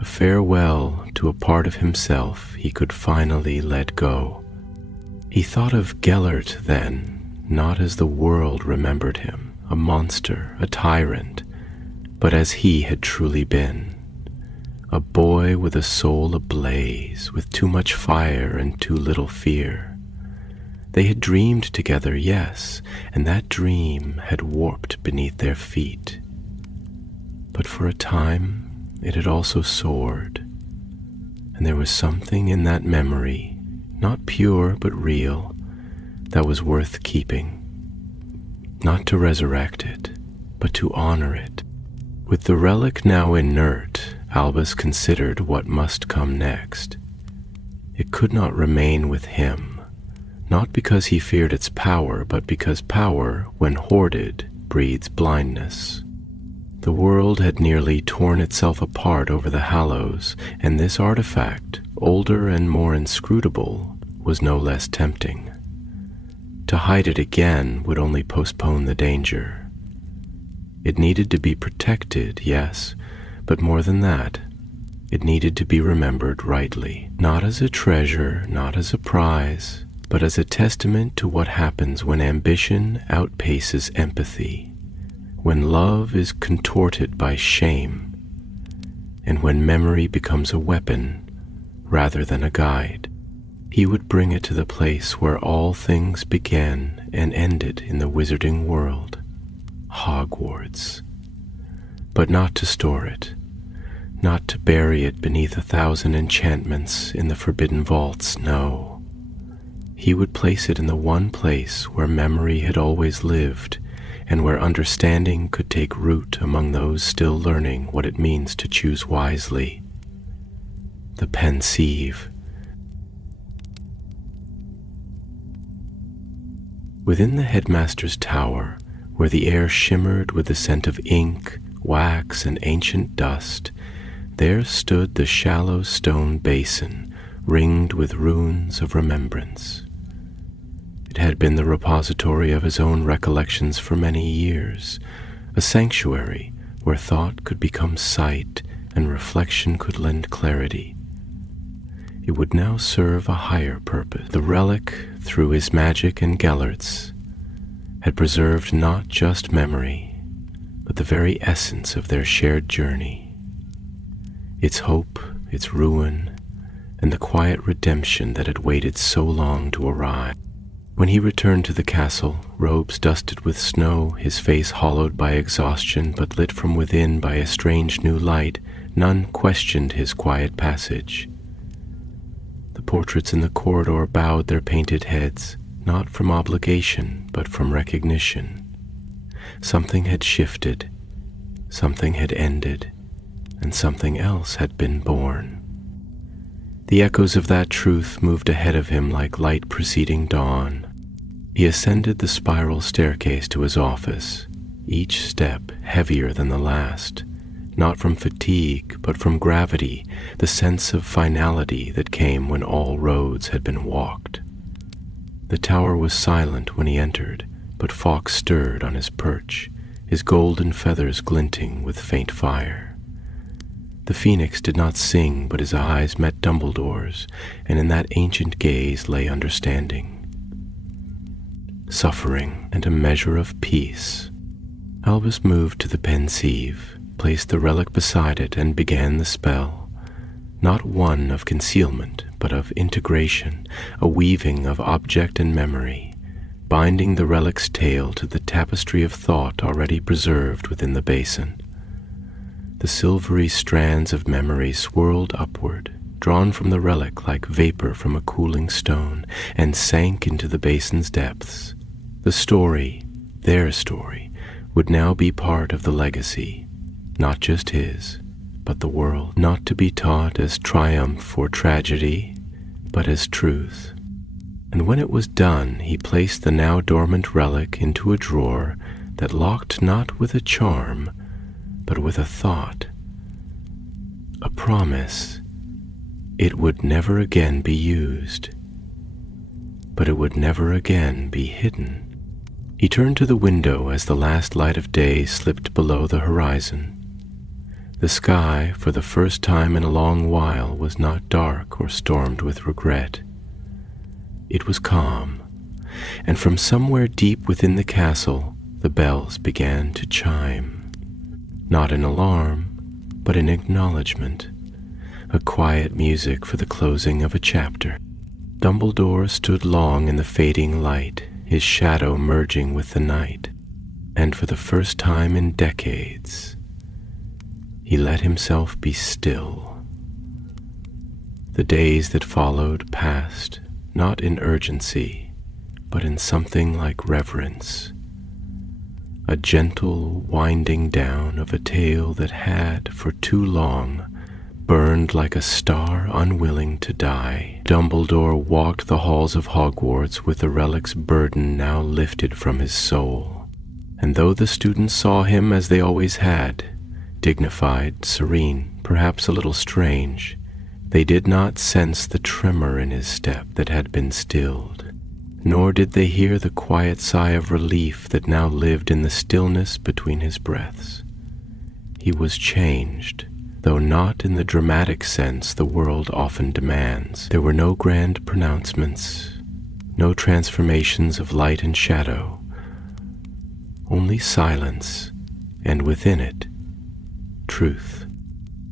A farewell to a part of himself he could finally let go. He thought of Gellert then, not as the world remembered him, a monster, a tyrant, but as he had truly been. A boy with a soul ablaze, with too much fire and too little fear. They had dreamed together, yes, and that dream had warped beneath their feet. But for a time, it had also soared, and there was something in that memory, not pure but real, that was worth keeping. Not to resurrect it, but to honor it. With the relic now inert, Albus considered what must come next. It could not remain with him, not because he feared its power, but because power, when hoarded, breeds blindness. The world had nearly torn itself apart over the Hallows, and this artifact, older and more inscrutable, was no less tempting. To hide it again would only postpone the danger. It needed to be protected, yes, but more than that, it needed to be remembered rightly, not as a treasure, not as a prize, but as a testament to what happens when ambition outpaces empathy, when love is contorted by shame, and when memory becomes a weapon rather than a guide. He would bring it to the place where all things began and ended in the wizarding world, Hogwarts. But not to store it, not to bury it beneath 1,000 enchantments in the forbidden vaults, no. He would place it in the one place where memory had always lived, and where understanding could take root among those still learning what it means to choose wisely. The Pensieve. Within the headmaster's tower, where the air shimmered with the scent of ink, wax, and ancient dust, there stood the shallow stone basin, ringed with runes of remembrance. It had been the repository of his own recollections for many years, a sanctuary where thought could become sight and reflection could lend clarity. It would now serve a higher purpose. The relic, through his magic and Gellert's, had preserved not just memory, but the very essence of their shared journey. Its hope, its ruin, and the quiet redemption that had waited so long to arrive. When he returned to the castle, robes dusted with snow, his face hollowed by exhaustion but lit from within by a strange new light, none questioned his quiet passage. The portraits in the corridor bowed their painted heads, not from obligation, but from recognition. Something had shifted, something had ended, and something else had been born. The echoes of that truth moved ahead of him like light preceding dawn. He ascended the spiral staircase to his office, each step heavier than the last, not from fatigue, but from gravity, the sense of finality that came when all roads had been walked. The tower was silent when he entered, but Fawkes stirred on his perch, his golden feathers glinting with faint fire. The phoenix did not sing, but his eyes met Dumbledore's, and in that ancient gaze lay understanding, suffering, and a measure of peace. Albus moved to the Pensieve, placed the relic beside it, and began the spell, not one of concealment, but of integration, a weaving of object and memory, binding the relic's tale to the tapestry of thought already preserved within the basin. The silvery strands of memory swirled upward, drawn from the relic like vapor from a cooling stone, and sank into the basin's depths. The story, their story, would now be part of the legacy, not just his, but the world, not to be taught as triumph or tragedy, but as truth. And when it was done, he placed the now dormant relic into a drawer that locked not with a charm, but with a thought, a promise. It would never again be used, but it would never again be hidden. He turned to the window as the last light of day slipped below the horizon. The sky, for the first time in a long while, was not dark or stormed with regret. It was calm, and from somewhere deep within the castle, the bells began to chime. Not in alarm, but in acknowledgement, a quiet music for the closing of a chapter. Dumbledore stood long in the fading light, his shadow merging with the night, and for the first time in decades, he let himself be still. The days that followed passed, not in urgency, but in something like reverence, a gentle winding down of a tale that had, for too long, burned like a star unwilling to die. Dumbledore walked the halls of Hogwarts with the relic's burden now lifted from his soul, and though the students saw him as they always had, dignified, serene, perhaps a little strange, they did not sense the tremor in his step that had been stilled, nor did they hear the quiet sigh of relief that now lived in the stillness between his breaths. He was changed, though not in the dramatic sense the world often demands. There were no grand pronouncements, no transformations of light and shadow, only silence, and within it, truth.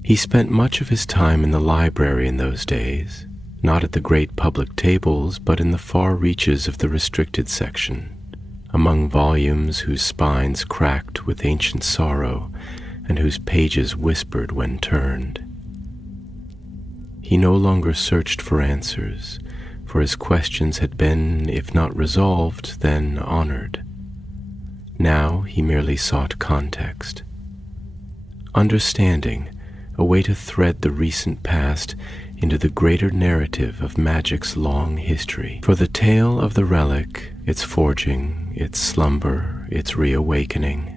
He spent much of his time in the library in those days, not at the great public tables, but in the far reaches of the restricted section, among volumes whose spines cracked with ancient sorrow and whose pages whispered when turned. He no longer searched for answers, for his questions had been, if not resolved, then honored. Now he merely sought context, understanding, a way to thread the recent past into the greater narrative of magic's long history. For the tale of the relic, its forging, its slumber, its reawakening,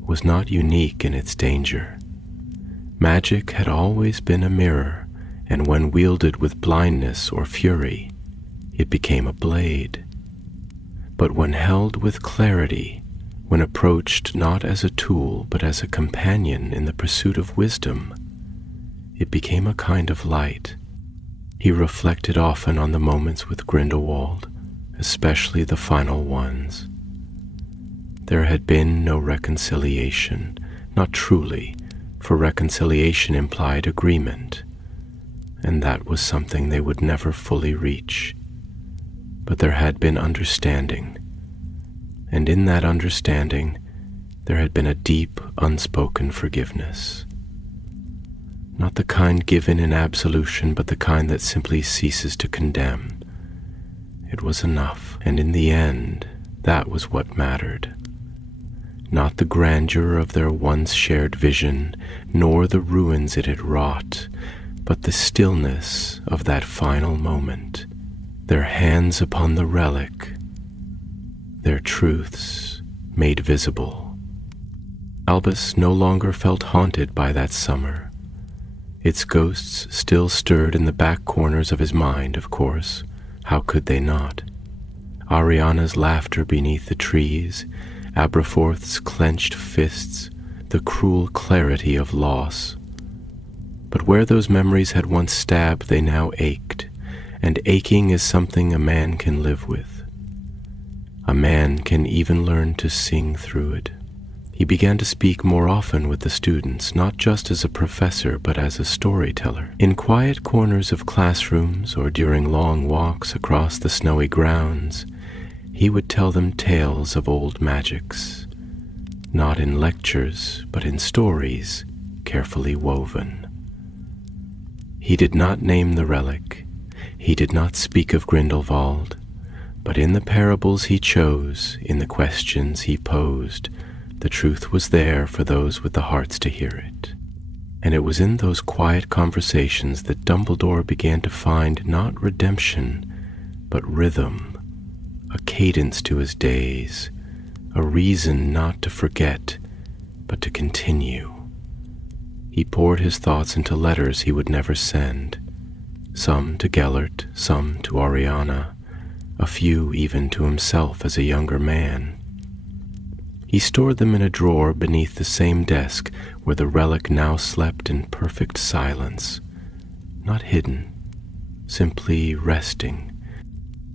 was not unique in its danger. Magic had always been a mirror, and when wielded with blindness or fury, it became a blade. But when held with clarity, when approached not as a tool but as a companion in the pursuit of wisdom, it became a kind of light. He reflected often on the moments with Grindelwald, especially the final ones. There had been no reconciliation, not truly, for reconciliation implied agreement, and that was something they would never fully reach. But there had been understanding, and in that understanding there had been a deep, unspoken forgiveness. Not the kind given in absolution, but the kind that simply ceases to condemn. It was enough, and in the end, that was what mattered. Not the grandeur of their once shared vision, nor the ruins it had wrought, but the stillness of that final moment, their hands upon the relic, their truths made visible. Albus no longer felt haunted by that summer. Its ghosts still stirred in the back corners of his mind, of course. How could they not? Ariana's laughter beneath the trees, Aberforth's clenched fists, the cruel clarity of loss. But where those memories had once stabbed, they now ached, and aching is something a man can live with. A man can even learn to sing through it. He began to speak more often with the students, not just as a professor, but as a storyteller. In quiet corners of classrooms or during long walks across the snowy grounds, he would tell them tales of old magics, not in lectures, but in stories, carefully woven. He did not name the relic, he did not speak of Grindelwald, but in the parables he chose, in the questions he posed, the truth was there for those with the hearts to hear it. And it was in those quiet conversations that Dumbledore began to find not redemption, but rhythm, a cadence to his days, a reason not to forget, but to continue. He poured his thoughts into letters he would never send, some to Gellert, some to Oriana, a few even to himself as a younger man. He stored them in a drawer beneath the same desk where the relic now slept in perfect silence, not hidden, simply resting.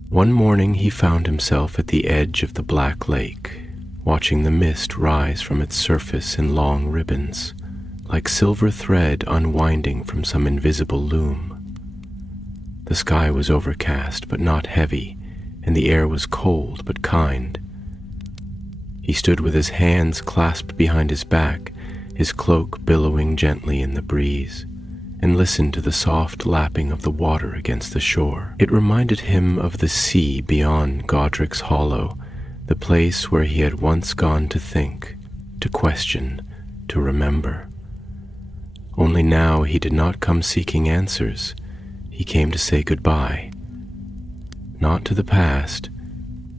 One morning he found himself at the edge of the black lake, watching the mist rise from its surface in long ribbons, like silver thread unwinding from some invisible loom. The sky was overcast but not heavy, and the air was cold but kind. He stood with his hands clasped behind his back, his cloak billowing gently in the breeze, and listened to the soft lapping of the water against the shore. It reminded him of the sea beyond Godric's Hollow, the place where he had once gone to think, to question, to remember. Only now he did not come seeking answers. He came to say goodbye, not to the past,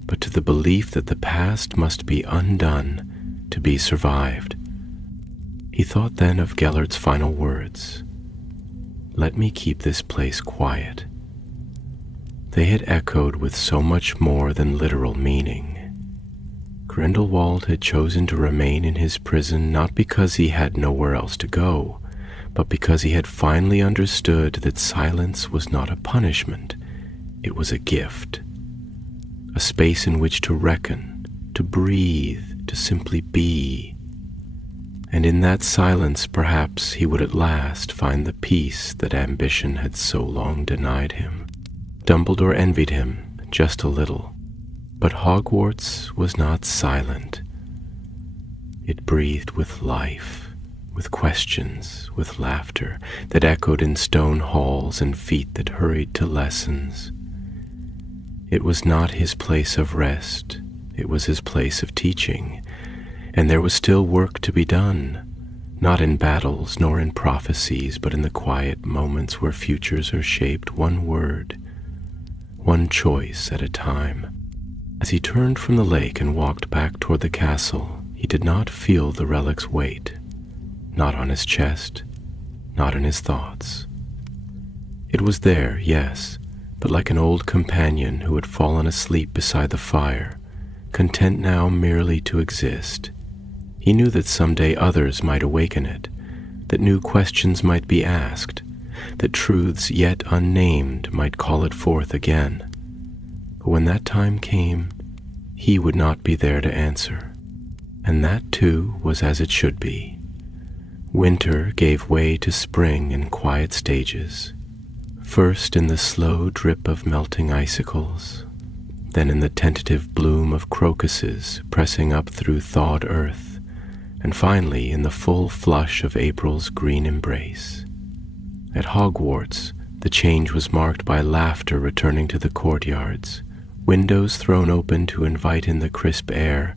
but to the belief that the past must be undone to be survived. He thought then of Gellert's final words, "Let me keep this place quiet." They had echoed with so much more than literal meaning. Grindelwald had chosen to remain in his prison not because he had nowhere else to go, but because he had finally understood that silence was not a punishment, it was a gift, a space in which to reckon, to breathe, to simply be. And in that silence, perhaps he would at last find the peace that ambition had so long denied him. Dumbledore envied him, just a little, but Hogwarts was not silent. It breathed with life, with questions, with laughter that echoed in stone halls and feet that hurried to lessons. It was not his place of rest, it was his place of teaching, and there was still work to be done, not in battles nor in prophecies, but in the quiet moments where futures are shaped one word, one choice at a time. As he turned from the lake and walked back toward the castle, he did not feel the relic's weight, not on his chest, not in his thoughts. It was there, yes, but like an old companion who had fallen asleep beside the fire, content now merely to exist. He knew that someday others might awaken it, that new questions might be asked, that truths yet unnamed might call it forth again. But when that time came, he would not be there to answer. And that too was as it should be. Winter gave way to spring in quiet stages, first in the slow drip of melting icicles, then in the tentative bloom of crocuses pressing up through thawed earth, and finally in the full flush of April's green embrace. At Hogwarts, the change was marked by laughter returning to the courtyards, windows thrown open to invite in the crisp air,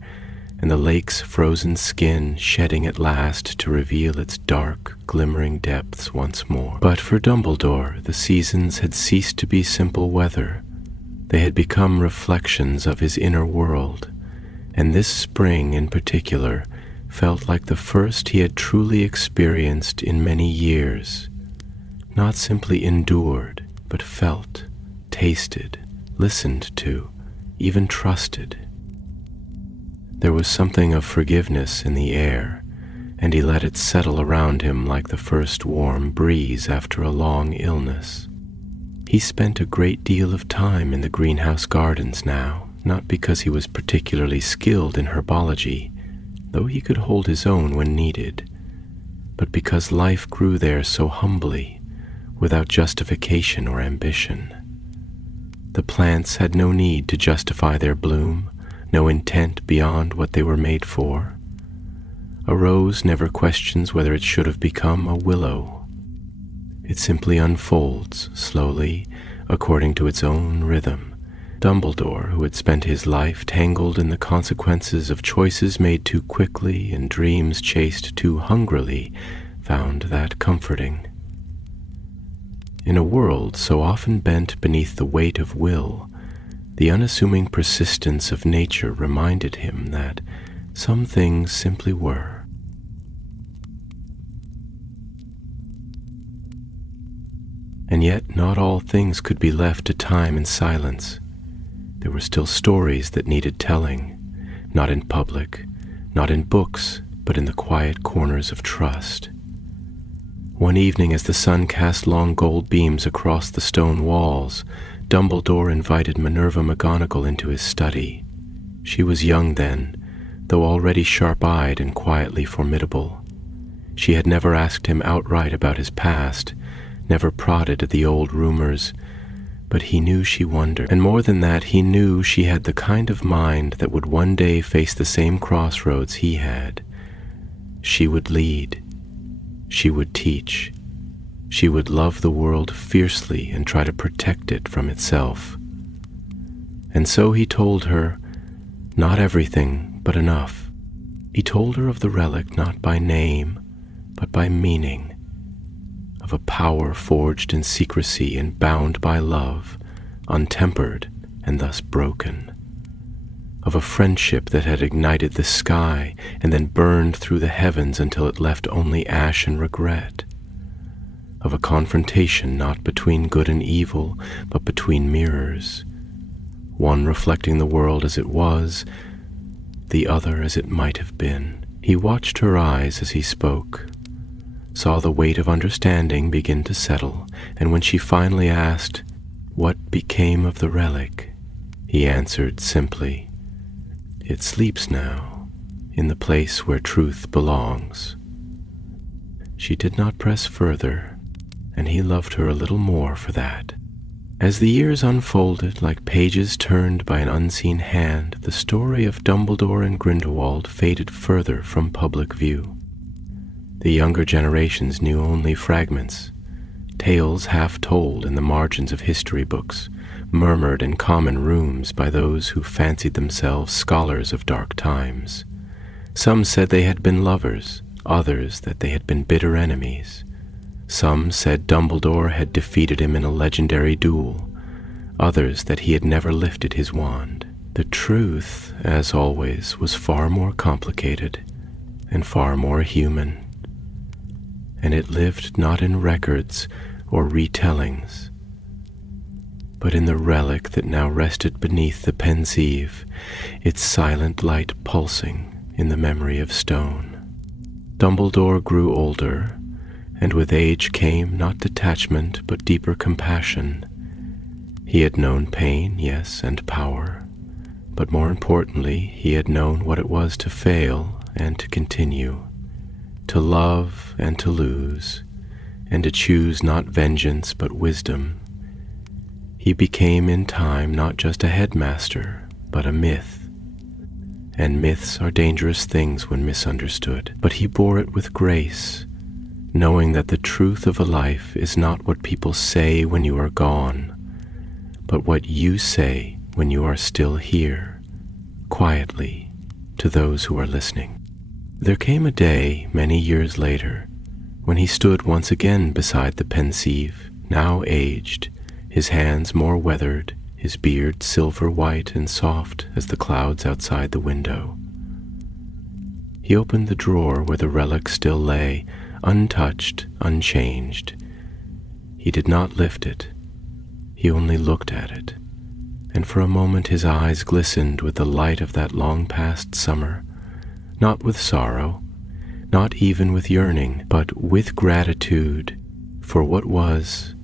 and the lake's frozen skin shedding at last to reveal its dark, glimmering depths once more. But for Dumbledore, the seasons had ceased to be simple weather. They had become reflections of his inner world, and this spring in particular felt like the first he had truly experienced in many years, not simply endured, but felt, tasted, listened to, even trusted. There was something of forgiveness in the air, and he let it settle around him like the first warm breeze after a long illness. He spent a great deal of time in the greenhouse gardens now, not because he was particularly skilled in herbology, though he could hold his own when needed, but because life grew there so humbly, without justification or ambition. The plants had no need to justify their bloom, no intent beyond what they were made for. A rose never questions whether it should have become a willow. It simply unfolds slowly, according to its own rhythm. Dumbledore, who had spent his life tangled in the consequences of choices made too quickly and dreams chased too hungrily, found that comforting. In a world so often bent beneath the weight of will, the unassuming persistence of nature reminded him that some things simply were. And yet not all things could be left to time and silence. There were still stories that needed telling, not in public, not in books, but in the quiet corners of trust. One evening, as the sun cast long gold beams across the stone walls, Dumbledore invited Minerva McGonagall into his study. She was young then, though already sharp-eyed and quietly formidable. She had never asked him outright about his past, never prodded at the old rumors, but he knew she wondered. And more than that, he knew she had the kind of mind that would one day face the same crossroads he had. She would lead. She would teach. She would love the world fiercely and try to protect it from itself. And so he told her, not everything, but enough. He told her of the relic not by name, but by meaning, of a power forged in secrecy and bound by love, untempered and thus broken, of a friendship that had ignited the sky and then burned through the heavens until it left only ash and regret, of a confrontation not between good and evil, but between mirrors, one reflecting the world as it was, the other as it might have been. He watched her eyes as he spoke, saw the weight of understanding begin to settle, and when she finally asked, "What became of the relic?" he answered simply, "It sleeps now, in the place where truth belongs." She did not press further, and he loved her a little more for that. As the years unfolded like pages turned by an unseen hand, the story of Dumbledore and Grindelwald faded further from public view. The younger generations knew only fragments, tales half told in the margins of history books, murmured in common rooms by those who fancied themselves scholars of dark times. Some said they had been lovers, others that they had been bitter enemies. Some said Dumbledore had defeated him in a legendary duel, others that he had never lifted his wand. The truth, as always, was far more complicated and far more human, and it lived not in records or retellings, but in the relic that now rested beneath the Pensieve, its silent light pulsing in the memory of stone. Dumbledore grew older, and with age came not detachment but deeper compassion. He had known pain, yes, and power, but more importantly, he had known what it was to fail and to continue, to love and to lose, and to choose not vengeance but wisdom. He became in time not just a headmaster, but a myth. And myths are dangerous things when misunderstood, but he bore it with grace, knowing that the truth of a life is not what people say when you are gone, but what you say when you are still here, quietly, to those who are listening. There came a day, many years later, when he stood once again beside the Pensieve, now aged, his hands more weathered, his beard silver white and soft as the clouds outside the window. He opened the drawer where the relic still lay, untouched, unchanged. He did not lift it. He only looked at it, and for a moment his eyes glistened with the light of that long-past summer, not with sorrow, not even with yearning, but with gratitude for what was,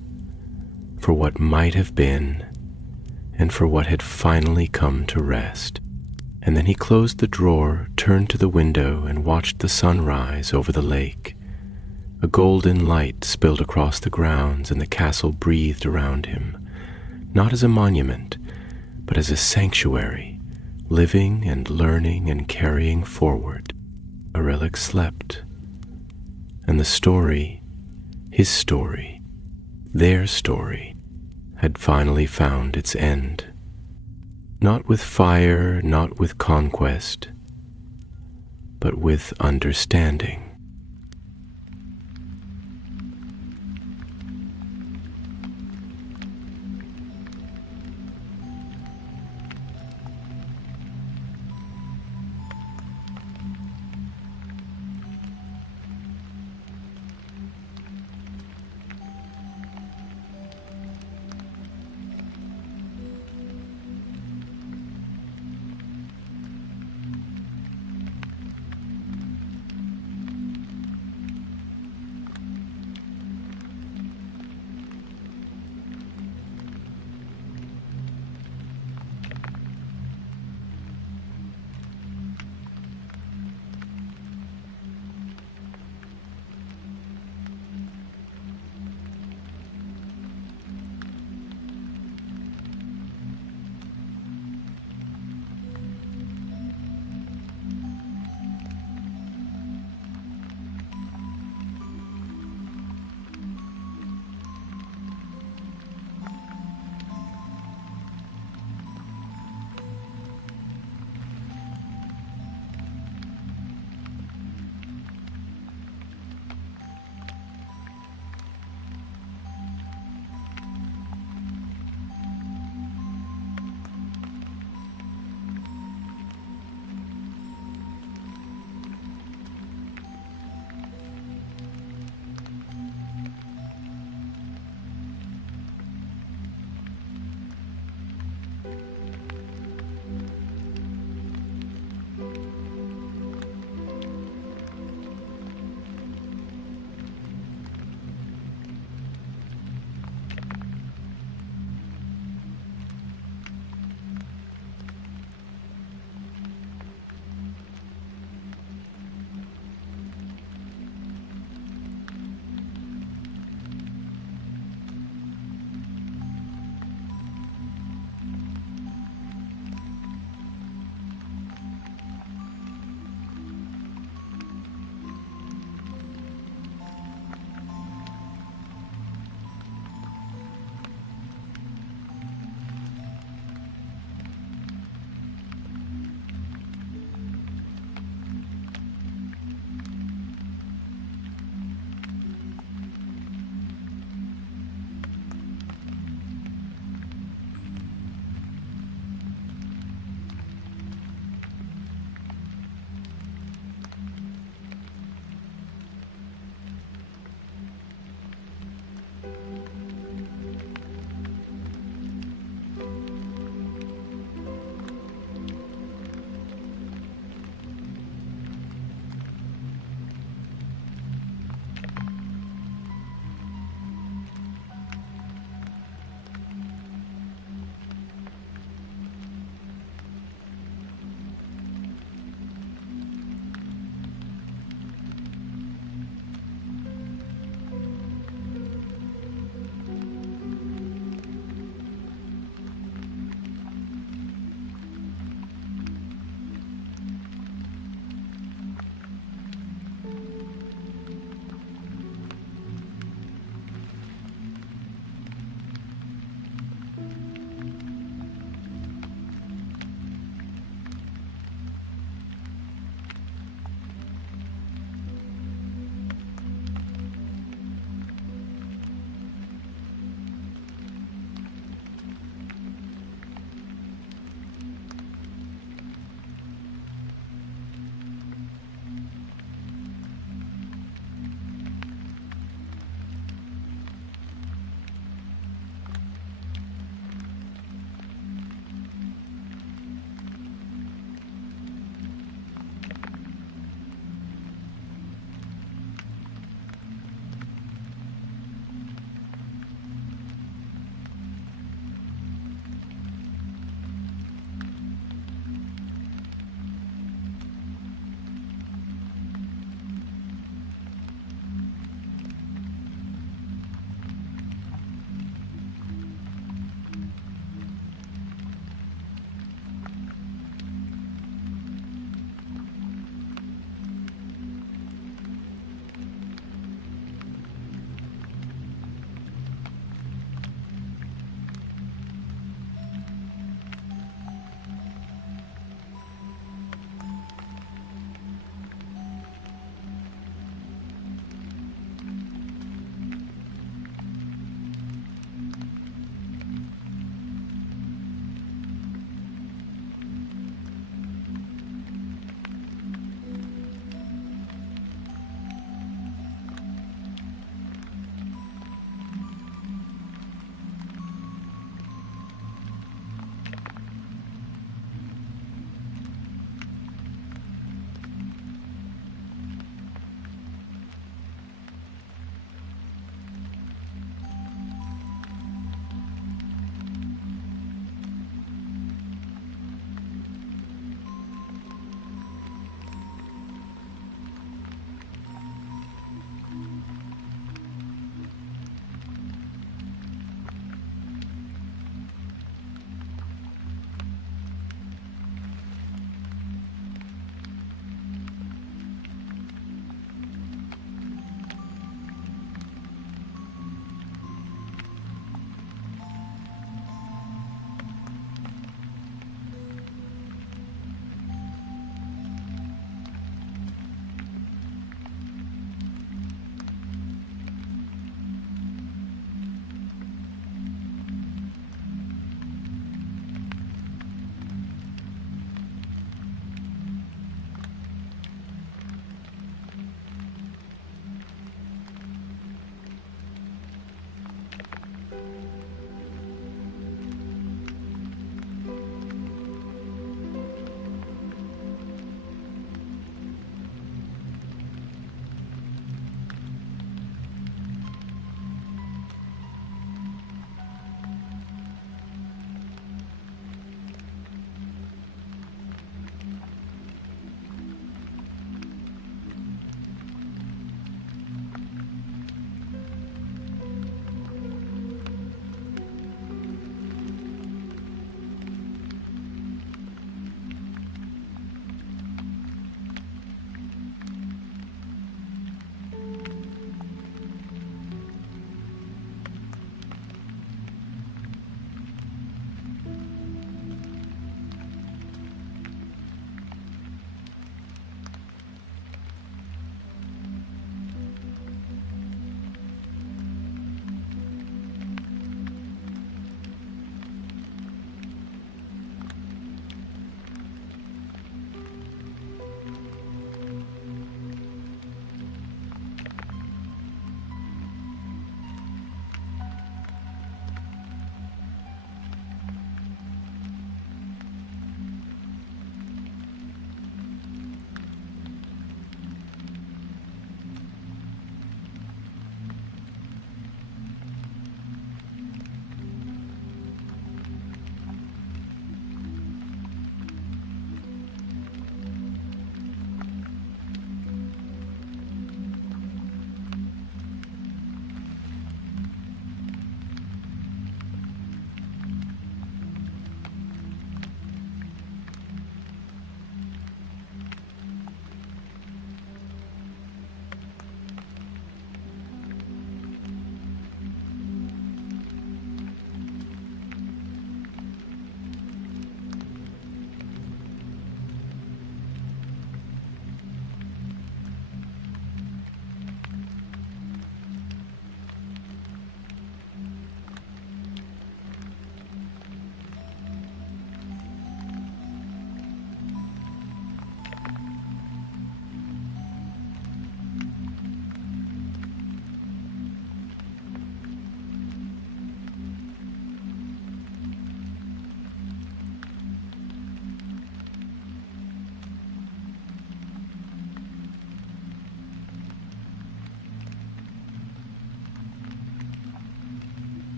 for what might have been, and for what had finally come to rest. And then he closed the drawer, turned to the window, and watched the sun rise over the lake. A golden light spilled across the grounds, and the castle breathed around him, not as a monument, but as a sanctuary, living and learning and carrying forward. A relic slept, and the story, his story, their story, had finally found its end. Not with fire, not with conquest, but with understanding.